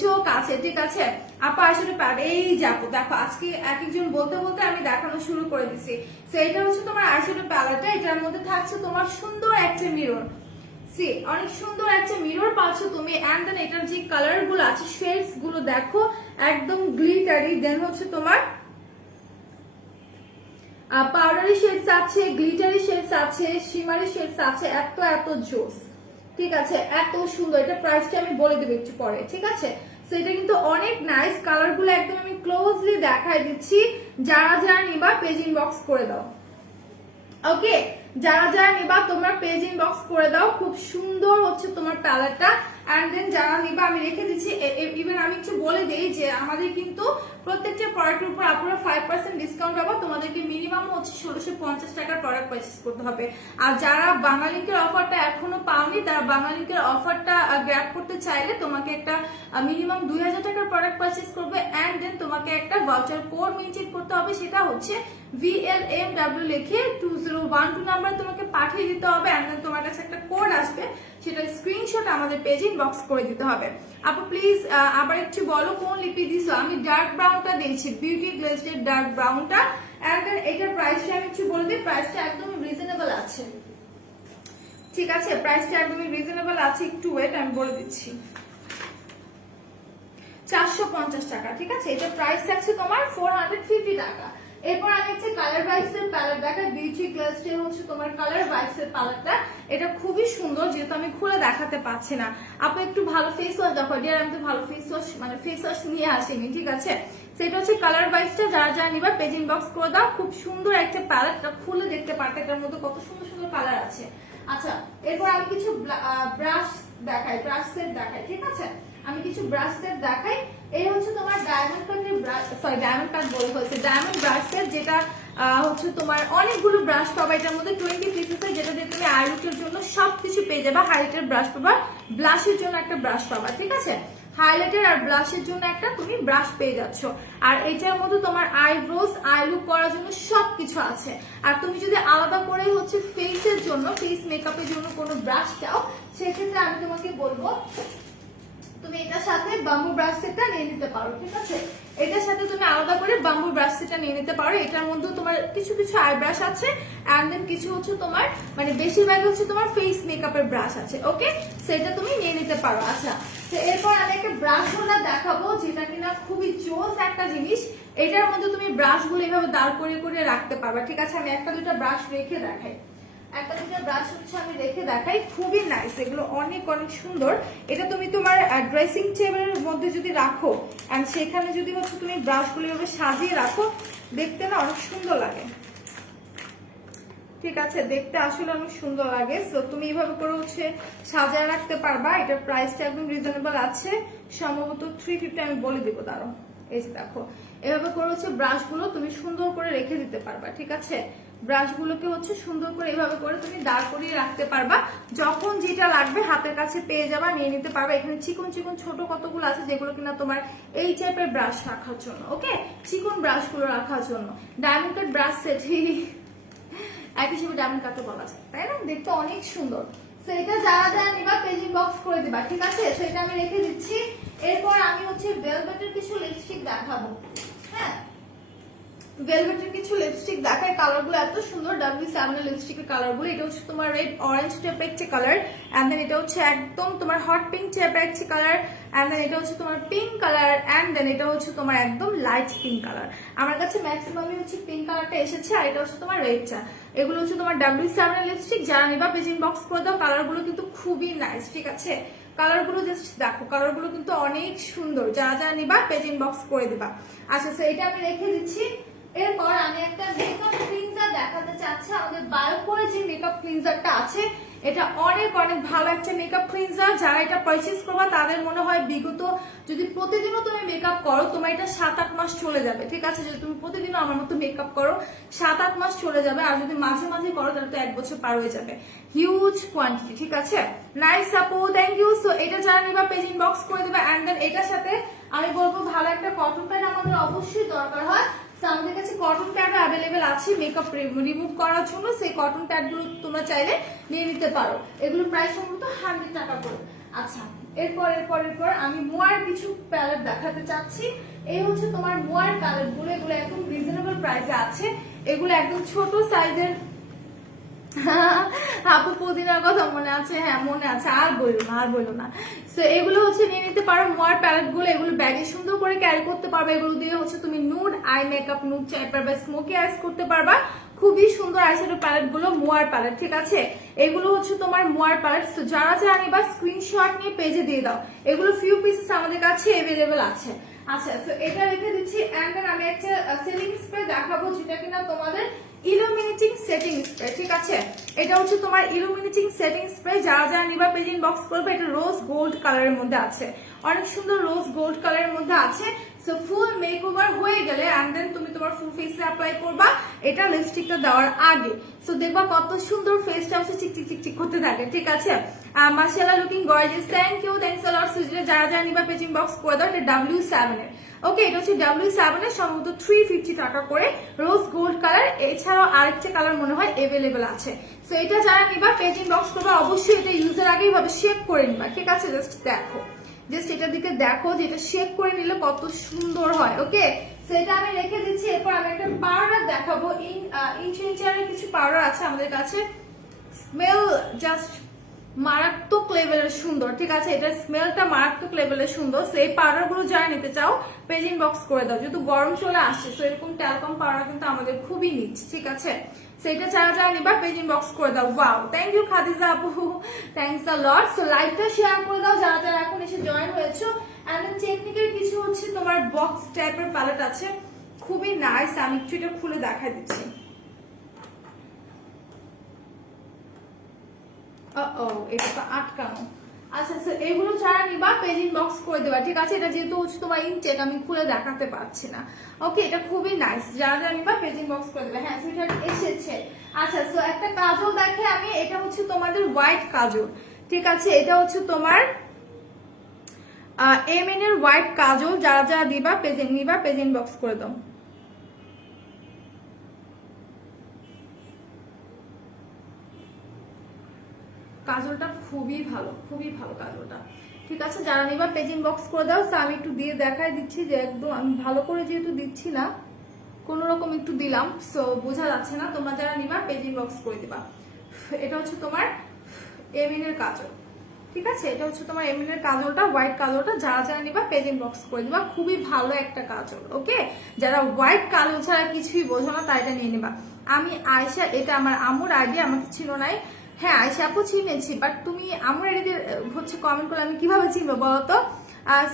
চোখ আছে, ঠিক আছে। আপা আইশ্যাডো প্যালেট এই যাবো, দেখো আজকে এক একজন বলতে বলতে আমি দেখানো শুরু করে দিছি। সো এটা হচ্ছে তোমার আইশ্যাডো প্যালেটটা, এটার মধ্যে থাকছে তোমার সুন্দর একটা মিরর, অনেক সুন্দর একটা মিরর পাচ্ছ তুমি। এন্ড দেন এটার যে কালার গুলো আছে, শেডস গুলো দেখো একদম গ্লিটারি। দেন হচ্ছে তোমার পাউডারি শেডস আছে, গ্লিটারি শেডস আছে, শিমারি শেডস আছে, এত এত জোস, ঠিক আছে, এত সুন্দর। এটা প্রাইসটা আমি বলে দেবো একটু পরে, ঠিক আছে। সো এটা কিন্তু অনেক নাইস, কালার গুলো একদম আমি ক্লোজলি দেখাই দিচ্ছি। যারা যারা নিবা পেজ ইনবক্স করে দাও। ওকে, যারা যারা নিবা তোমরা পেজ ইনবক্স করে দাও। খুব সুন্দর হচ্ছে তোমার প্যালেটটা, অ্যান্ড দেন যারা নিবা আমি রেখে দিচ্ছি। ইভেন আমি একটু বলে দিই যে আমাদের কিন্তু প্রত্যেকটা প্রোডাক্টের উপর আপনারা 5% ডিসকাউন্ট পাবো। তোমাদেরকে মিনিমাম হচ্ছে 1650 টাকার প্রোডাক্ট পারচেজ করতে হবে। আর যারা বাঙালিকের অফারটা এখনো পাওনি তারা বাঙালিকের অফারটা গ্র্যাব করতে চাইলে তোমাকে একটা মিনিমাম 2000 টাকার প্রোডাক্ট পারচেজ করবে অ্যান্ড দেন তোমাকে একটা ভাউচার কোড মেনটেন করতে হবে, সেটা হচ্ছে VLMW লিখে 2012 নাম্বার তোমাকে পাঠিয়ে দিতে হবে অ্যান্ড দেন তোমার কাছে একটা কোড আসবে, সেটা স্ক্রিনশট আমাদের পেজে ইনবক্স করে দিতে হবে। আপু প্লিজ আবার একটু বলো কোন লিপি দিছো। আমি ডার্ক ব্রাউনটা দিয়েছি, বিউটি গ্লেজের ডার্ক ব্রাউনটা। এন্ড দেন এটার প্রাইসটা আমি একটু বলে দিই, প্রাইসটা একদম রিজনেবল আছে, ঠিক আছে? প্রাইসটা একদমই রিজনেবল আছে, একটু ওয়েট আমি বলে দিচ্ছি। 450 টাকা, ঠিক আছে? এটা প্রাইস থাকছে তোমার 450 টাকা। এরপর আমি হচ্ছে কালার ভাইবসের প্যালেট দেখাই, বিউটি গ্লেজের হচ্ছে তোমার কালার ভাইবসের প্যালেটটা। এটা খুবই সুন্দর, যেহেতু আমি খুলে দেখাতে পাচ্ছি না। আপু একটু ভালো ফেস ওয়াশ দেখো, ডিয়ার আমি তো ভালো ফেস ওয়াশ মানে ফেস ওয়াশ নিয়ে আসিনি, ঠিক আছে? সেটা হচ্ছে কালার ভাইবসটা, যারা যারা নিবা পেজ ইনবক্স করে দাও। খুব সুন্দর একটা প্যালেটটা, খুলে দেখতে পারতে এটার মধ্যে কত সুন্দর সুন্দর কালার আছে। আচ্ছা, এরপর আমি কিছু ব্রাশ দেখাই, ব্রাশ সেট দেখাই, ঠিক আছে? আমি কিছু ব্রাশ সেট দেখাই। এই হচ্ছে তোমার ডায়মন্ড কাটের ব্রাশ, সরি ডায়মন্ড কাট বলে হয়েছে, ডায়মন্ড ব্রাশ সেট, যেটা হচ্ছে তোমার অনেকগুলো ব্রাশ পাবা এটার মধ্যে 20 পিসেস, যেটা দিয়ে তুমি আই লুকের জন্য সবকিছু পেয়ে যাবা। হাইলাইটার ব্রাশ পাবা, ব্লাশের জন্য একটা ব্রাশ পাবা, ঠিক আছে? হাইলাইটার আর ব্লাশের জন্য একটা তুমি ব্রাশ পেয়ে যাচ্ছ। আর এটার মধ্যে তোমার আইব্রোজ আই লুক করার জন্য সবকিছু আছে। আর তুমি যদি আলাদা করে হচ্ছে ফেসের জন্য, ফেস মেকআপের জন্য কোনো ব্রাশ চাও, সেক্ষেত্রে আমি তোমাকে বলবো তুমি এটার সাথে বাম্বু ব্রাশ সেটটা নিয়ে নিতে পারো, ঠিক আছে? এটার সাথে তুমি আলাদা করে বাম্বু ব্রাশ সেটটা নিয়ে নিতে পারো। এটার মধ্যে তোমার কিছু কিছু আই ব্রাশ আছে এন্ড দেন কিছু হচ্ছে তোমার মানে বেশিরভাগ হচ্ছে তোমার ফেস মেকআপের ব্রাশ আছে, ওকে? সেটা তুমি নিয়ে নিতে পারো। আচ্ছা, তো এরপর আমি একটা ব্রাশ হোল্ডার দেখাবো, যেটা কিনা খুবই জোস একটা জিনিস। এটার মধ্যে তুমি ব্রাশ গুলো এভাবে দাঁড় করে রাখতে পারবা, ঠিক আছে? আমি একটা দুটা ব্রাশ রেখে দেখাই, একটা দুটা ব্রাশ হচ্ছে আমি রেখে দেখাই, খুবই নাইস, এগুলো অনেক অনেক সুন্দর। এটা তুমি তোমার ড্রেসিং টেবিলের মধ্যে যদি রাখো এন্ড সেখানে যদি হচ্ছে তুমি ব্রাশগুলো এভাবে সাজিয়ে রাখো, দেখতে না অনেক সুন্দর লাগে, ঠিক আছে? দেখতে আসলে অনেক সুন্দর লাগে। সো তুমি এইভাবে করে হচ্ছে সাজিয়ে রাখতে পারবা। এটার প্রাইসটা একদম রিজনেবল আছে, সম্ভবত 350 আমি বলে দিব, দাঁড়ো। এই যে দেখো, এভাবে করে হচ্ছে ব্রাশগুলো তুমি সুন্দর করে রেখে দিতে পারবা, ঠিক আছে? ব্রাশগুলোকে হচ্ছে সুন্দর করে এভাবে করে তুমি দাঁড় করিয়ে রাখতে পারবা, যখন যেটা লাগবে হাতের কাছে পেয়ে যাবা, নিয়ে নিতে পারবা। এখানে চিকন চিকন ছোট কতগুলো আছে যেগুলো কিনা তোমার এই টাইপের ব্রাশ রাখার জন্য, ওকে? চিকন ব্রাশগুলো রাখার জন্য। ডায়মন্ড কাট ব্রাশ সেট, এক হিসেবে ডায়মন্ড কাটও বলা যায়, তাই না? দেখতে অনেক সুন্দর। সেটা যারা যারা নিবা পেজ ইনবক্স করে দিবা, ঠিক আছে? সেটা আমি রেখে দিচ্ছি। এরপর আমি হচ্ছে ভেলভেটের কিছু লিপস্টিক দেখাবো, হ্যাঁ? ভেলভেটের কিছু লিপস্টিক দেখায়, কালারগুলো এত সুন্দর। W7 এর লিপস্টিকের কালারগুলো, এটা হচ্ছে তোমার রেড অরেঞ্জ টাইপের একটা কালার এন্ড দেন এটা হচ্ছে একদম তোমার হট পিঙ্ক টাইপের একটা কালার এন্ড দেন এটা হচ্ছে তোমার পিঙ্ক কালার এন্ড দেন এটা হচ্ছে তোমার একদম লাইট পিঙ্ক কালার। আমার কাছে ম্যাক্সিমামই হচ্ছে পিঙ্ক কালারটা এসেছে আর এটা হচ্ছে তোমার রেডটা। এগুলো হচ্ছে তোমার W7 এর লিপস্টিক, যারা নিবা পেজ ইনবক্স করে দাও। কালারগুলো কিন্তু খুবই নাইস, ঠিক আছে? কালারগুলো জাস্ট দেখো, কালারগুলো কিন্তু অনেক সুন্দর। যারা যারা নিবা পেজ ইনবক্স করে দিবা। আচ্ছা, তো এটা আমি রেখে দিচ্ছি। এরপর আমি একটা মেকআপ ক্লিনজার দেখাতে চাচ্ছি। আমাদের বায়োকোরে যে মেকআপ ক্লিনজারটা আছে, এটা অনেক অনেক ভালো একটা মেকআপ ক্লিনজার। যারা এটা পারচেজ করবা তাদের মনে হয় বিগত যদি প্রতিদিনও তুমি মেকআপ করো, তোমার এটা 7-8 মাস চলে যাবে, ঠিক আছে? যদি তুমি প্রতিদিনও আমার মতো মেকআপ করো 7-8 মাস চলে যাবে, আর যদি মাঝে মাঝে করো তাহলে তো 1 বছর পার হয়ে যাবে। হিউজ কোয়ান্টিটি, ঠিক আছে? নাইস আপু, থ্যাংক ইউ। সো এটা যারা নিবা পেজ ইনবক্স করে দিবা এন্ড দেন এটার সাথে আমি বলবো ভালো একটা কটন প্যাড আমাদের অবশ্যই দরকার হয়। আমাদের কাছে কটন প্যাড অ্যাভেলেবেল আছে মেকআপ রিমুভ করার জন্য। সেই কটন প্যাড গুলো তোমরা চাইলে নিয়ে নিতে পারো। এগুলো প্রায় সম্ভবত 100 টাকা করে। আচ্ছা, এরপর আমি মোয়ার কিছু প্যালেট দেখাতে চাচ্ছি। এই হচ্ছে তোমার মোয়ার প্যালেট গুলো, এগুলো একদম রিজনেবল প্রাইসে আছে। এগুলো একদম ছোট সাইজের। আপু পুদিনার কথা মনে আছে? হ্যাঁ মনে আছে, আর বললো না। সো এগুলো হচ্ছে নিয়ে নিতে পারো মোয়ার প্যালেট গুলো। এগুলো ব্যাগে সুন্দর করে ক্যারি করতে পারবে। এগুলো দিয়ে হচ্ছে তুমি নুড আই মেকআপ, নুড চাইপার বা স্মোকি আইস করতে পারবা। খুবই সুন্দর আইশ্যাডো প্যালেট গুলো, মোয়ার প্যালেট, ঠিক আছে? এগুলো হচ্ছে তোমার মোয়ার প্যালেট। তো যারা নিবা স্ক্রিনশট নিয়ে পেজে দিয়ে দাও। এগুলো ফিউ পিসেস আমাদের কাছে অ্যাভেলেবেল আছে। আচ্ছা তো এটা রেখে দিচ্ছি এন্ড দেন আমি একটা সেটিং স্প্রে দেখাবো যেটা কিনা তোমাদের ইলুমিনেটিং সেটিং স্প্রে, ঠিক আছে? এটা হচ্ছে তোমার ইলুমিনেটিং সেটিং স্প্রে, যারা যারা নিবা পেজ ইনবক্স করবে। এটা রোজ গোল্ড কালারের মধ্যে আছে, অনেক সুন্দর রোজ গোল্ড কালারের মধ্যে আছে। সো ফুল মেকওভার হয়ে গেলে এন্ড দেন তুমি তোমার ফুল ফেসে অ্যাপ্লাই করবা এটা লিপস্টিকটা দেওয়ার আগে। সো দেখবা কত সুন্দর ফেসটা হচ্ছে চিকচিক চিকচিক করতে থাকে, ঠিক আছে? মাশাআল্লাহ, looking gorgeous. Thank you, thanks a lot সুজিরা। যারা যারা নিবা পেজ ইনবক্স করে দাও। এটা W7 এর, ওকে? এটা হচ্ছে W7 এর, সম্ভবত 350 টাকা করে, রোজ গোল্ড কালার। এছাড়াও আরেকটা কালার মনে হয় অ্যাভেলেবেল আছে। সো এটা যারা নিবা পেজ ইনবক্স করবা, অবশ্যই এটা ইউজের আগে এইভাবে শেক করে নিবা, ঠিক আছে? জাস্ট দেখো, জাস্ট এটার দিকে দেখো যে এটা শেক করে নিলে কত সুন্দর হয়, ওকে? সেটা আমি রেখে দিচ্ছি। এরপর আমি একটা পাউডার দেখাবো। ইনচেঞ্চারের কিছু পাউডার আছে আমাদের কাছে, স্মেল জাস্ট মারাত্মক লেভেলের সুন্দর, ঠিক আছে? এটার স্মেলটা মারাত্মক লেভেলের সুন্দর। সো এই পাউডার গুলো যারা নিতে চাও পেজ ইনবক্স করে দাও, যেহেতু গরম চলে আসছে। সো এরকম ট্যালকম পাউডার কিন্তু আমাদের খুবই নিচ, ঠিক আছে? সেটা যারা যারা নিবা পেজ ইনবক্স করে দাও। ওয়াও, থ্যাংক ইউ খাদিজা আপু, থ্যাঙ্কস আ লট। সো লাইভটা শেয়ার করে দাও যারা যারা এখন এসে জয়েন হয়েছো। এন্ড দেন টেকনিকের কিছু হচ্ছে তোমার বক্স টাইপের প্যালেট আছে, খুবই নাইস। আমি একটু এটা খুলে দেখাই দিচ্ছি। এটা তো আটকানো। আচ্ছা আচ্ছা, এগুলো যারা নিবা পেজ ইনবক্স করে দেবা, ঠিক আছে? এটা যেহেতু হচ্ছে তোমার ইনটেক, আমি খুলে দেখাতে পারছি না, ওকে? এটা খুবই নাইস, যারা যারা নিবা পেজ ইনবক্স করে দেবে। হ্যাঁ, সুইটার এসেছে। আচ্ছা, সো একটা কাজল দেখে আমি, এটা হচ্ছে তোমাদের হোয়াইট কাজল, ঠিক আছে? এটা হচ্ছে তোমার এমএন এর হোয়াইট কাজল। যারা যারা দিবা নিবা পেজ ইনবক্স করে দাও। কাজলটা খুবই ভালো, খুবই ভালো কাজলটা, ঠিক আছে? যারা নিবা পেজ ইনবক্স করে দাও। আমি একটু দিয়ে দেখাই দিচ্ছি যে একদম আমি ভালো করে যেহেতু দিচ্ছি না, কোন রকম একটু দিলাম, সো বোঝা যাচ্ছে না। তোমরা যারা নিবা পেজ ইনবক্স করে দিবা। এটা হচ্ছে তোমার এমএন এর কাজল, ঠিক আছে? এটা হচ্ছে তোমার এমএন এর কাজলটা, হোয়াইট কাজলটা। যারা যারা নিবা পেজ ইনবক্স করে দিবা, খুবই ভালো একটা কাজল, ওকে? যারা হোয়াইট কাজল ছাড়া কিছুই বোঝো না, তাই এটা নিয়ে নিবা। আমি আয়শা, এটা আমার আম্মুর আইডিয়া, আমাকে ছিল নাই। হ্যাঁ, আয়শা আপু চিনেছি, বাট তুমি আমার আইডি হচ্ছে কমেন্ট করলে আমি কিভাবে চিনবো বলতো?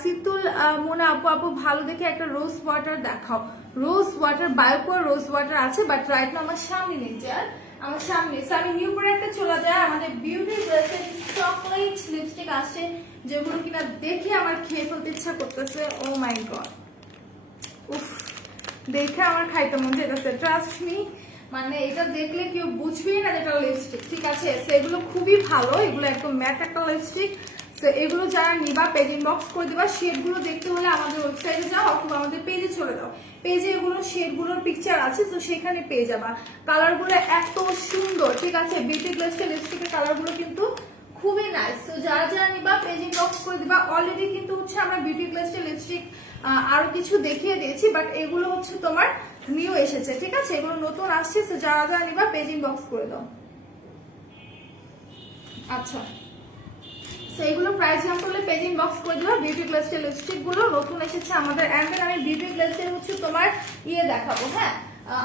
সিতুল মোনা আপু, আপু ভালো দেখে একটা রোজ ওয়াটার দেখাও। রোজ ওয়াটার, বায়োকোর রোজ ওয়াটার আছে, বাট রাইট না আমার সামনে নেই, যার আমার সামনে। আমি নিউ প্রোডাক্টে চলে যায়। আমাদের বিউটি ব্লেসের চকলেট লিপস্টিক আসছে, যেগুলো কিনা দেখে আমার খেয়ে ফেলতে ইচ্ছা করতেছে। ও মাই গড, উফ, দেখে আমার খাইতে মন চাইতেছে, ট্রাস্ট মি। মানে এটা দেখলে কেউ বুঝবেই না যেটা লিপস্টিক, ঠিক আছে? সেগুলো খুবই ভালো, এগুলো একদম ম্যাট একটা লিপস্টিক। তো এগুলো যারা নিবা পেজ ইনবক্স করে দিবা। শেডগুলো দেখতে হলে আমাদের ওয়েবসাইটে যাও অথবা আমাদের পেজে চলে যাও। পেজে এগুলো শেডগুলোর পিকচার আছে, তো সেখানে পেয়ে যাবা। কালারগুলো এত সুন্দর, ঠিক আছে? বিউটি গ্লেসের লিপস্টিকের কালারগুলো কিন্তু খুবই নাইস। তো যারা যারা নিবা পেজ ইনবক্স করে দিবা। অলরেডি কিন্তু হচ্ছে আমরা বিউটি গ্লেসের লিপস্টিক আরো কিছু দেখিয়ে দিয়েছি, বাট এগুলো হচ্ছে তোমার নিউ এসেছে, ঠিক আছে? এগুলো নতুন আসছে। তো যারা যারা নিবা পেজ ইনবক্স করে দাও। আচ্ছা, সেইগুলো প্রাইস জাম করলে পেজ ইনবক্স করে দিবা। বিউটি গ্লেসের লিপস্টিক গুলো নতুন এসেছে আমাদের। এন্ড আমি বিউটি গ্লেসের হচ্ছে তোমার ইয়ে দেখাবো। হ্যাঁ,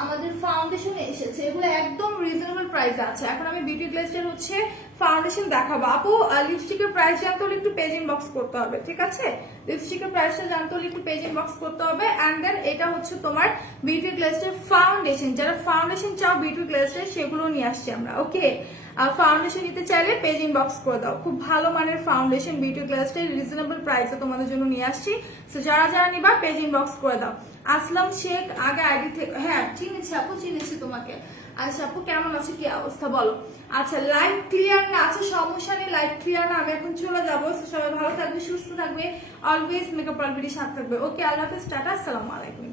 আমাদের ফাউন্ডেশন এসেছে, এগুলো একদম রিজনেবল প্রাইস আছে। এখন আমি বিউটি গ্লেসের হচ্ছে ফাউন্ডেশন দেখাবো। আপু লিপস্টিকের প্রাইস জানতে হলে একটু পেজ ইনবক্স করতে হবে, ঠিক আছে? লিপস্টিকের প্রাইসটা জানতে হলে একটু পেজ ইনবক্স করতে হবে। এন্ড দেন এটা হচ্ছে তোমার বিউটি গ্লেসের ফাউন্ডেশন। যারা ফাউন্ডেশন চাও বিউটি গ্লেসের, সেগুলো নিয়ে আসছি আমরা, ওকে? ফাউন্ডেশন নিতে চাইলে পেজ ইনবক্স করে দাও। খুব ভালো মানের ফাউন্ডেশন বিউটি গ্লেসের রিজনেবল প্রাইসে তোমাদের জন্য নিয়ে আসছি। সো যারা যারা নিবা পেজ ইনবক্স করে দাও। আসলাম শেখ আগে আইডি থেকে, হ্যাঁ চিনেছি আপু, চিনেছি তোমাকে। আচ্ছা আপু কেমন আছে, কি অবস্থা বলো? আচ্ছা, লাইভ ক্লিয়ার না? আছে, সমস্যা নেই, লাইভ ক্লিয়ার না, আমি এখন চলে যাবো। সবাই ভালো থাকবে, সুস্থ থাকবে, অলওয়েজ মেকআপ অলরেডি সাথে থাকবে, ওকে? আল্লাহ হাফেজ, টাটা, আসসালামু আলাইকুম।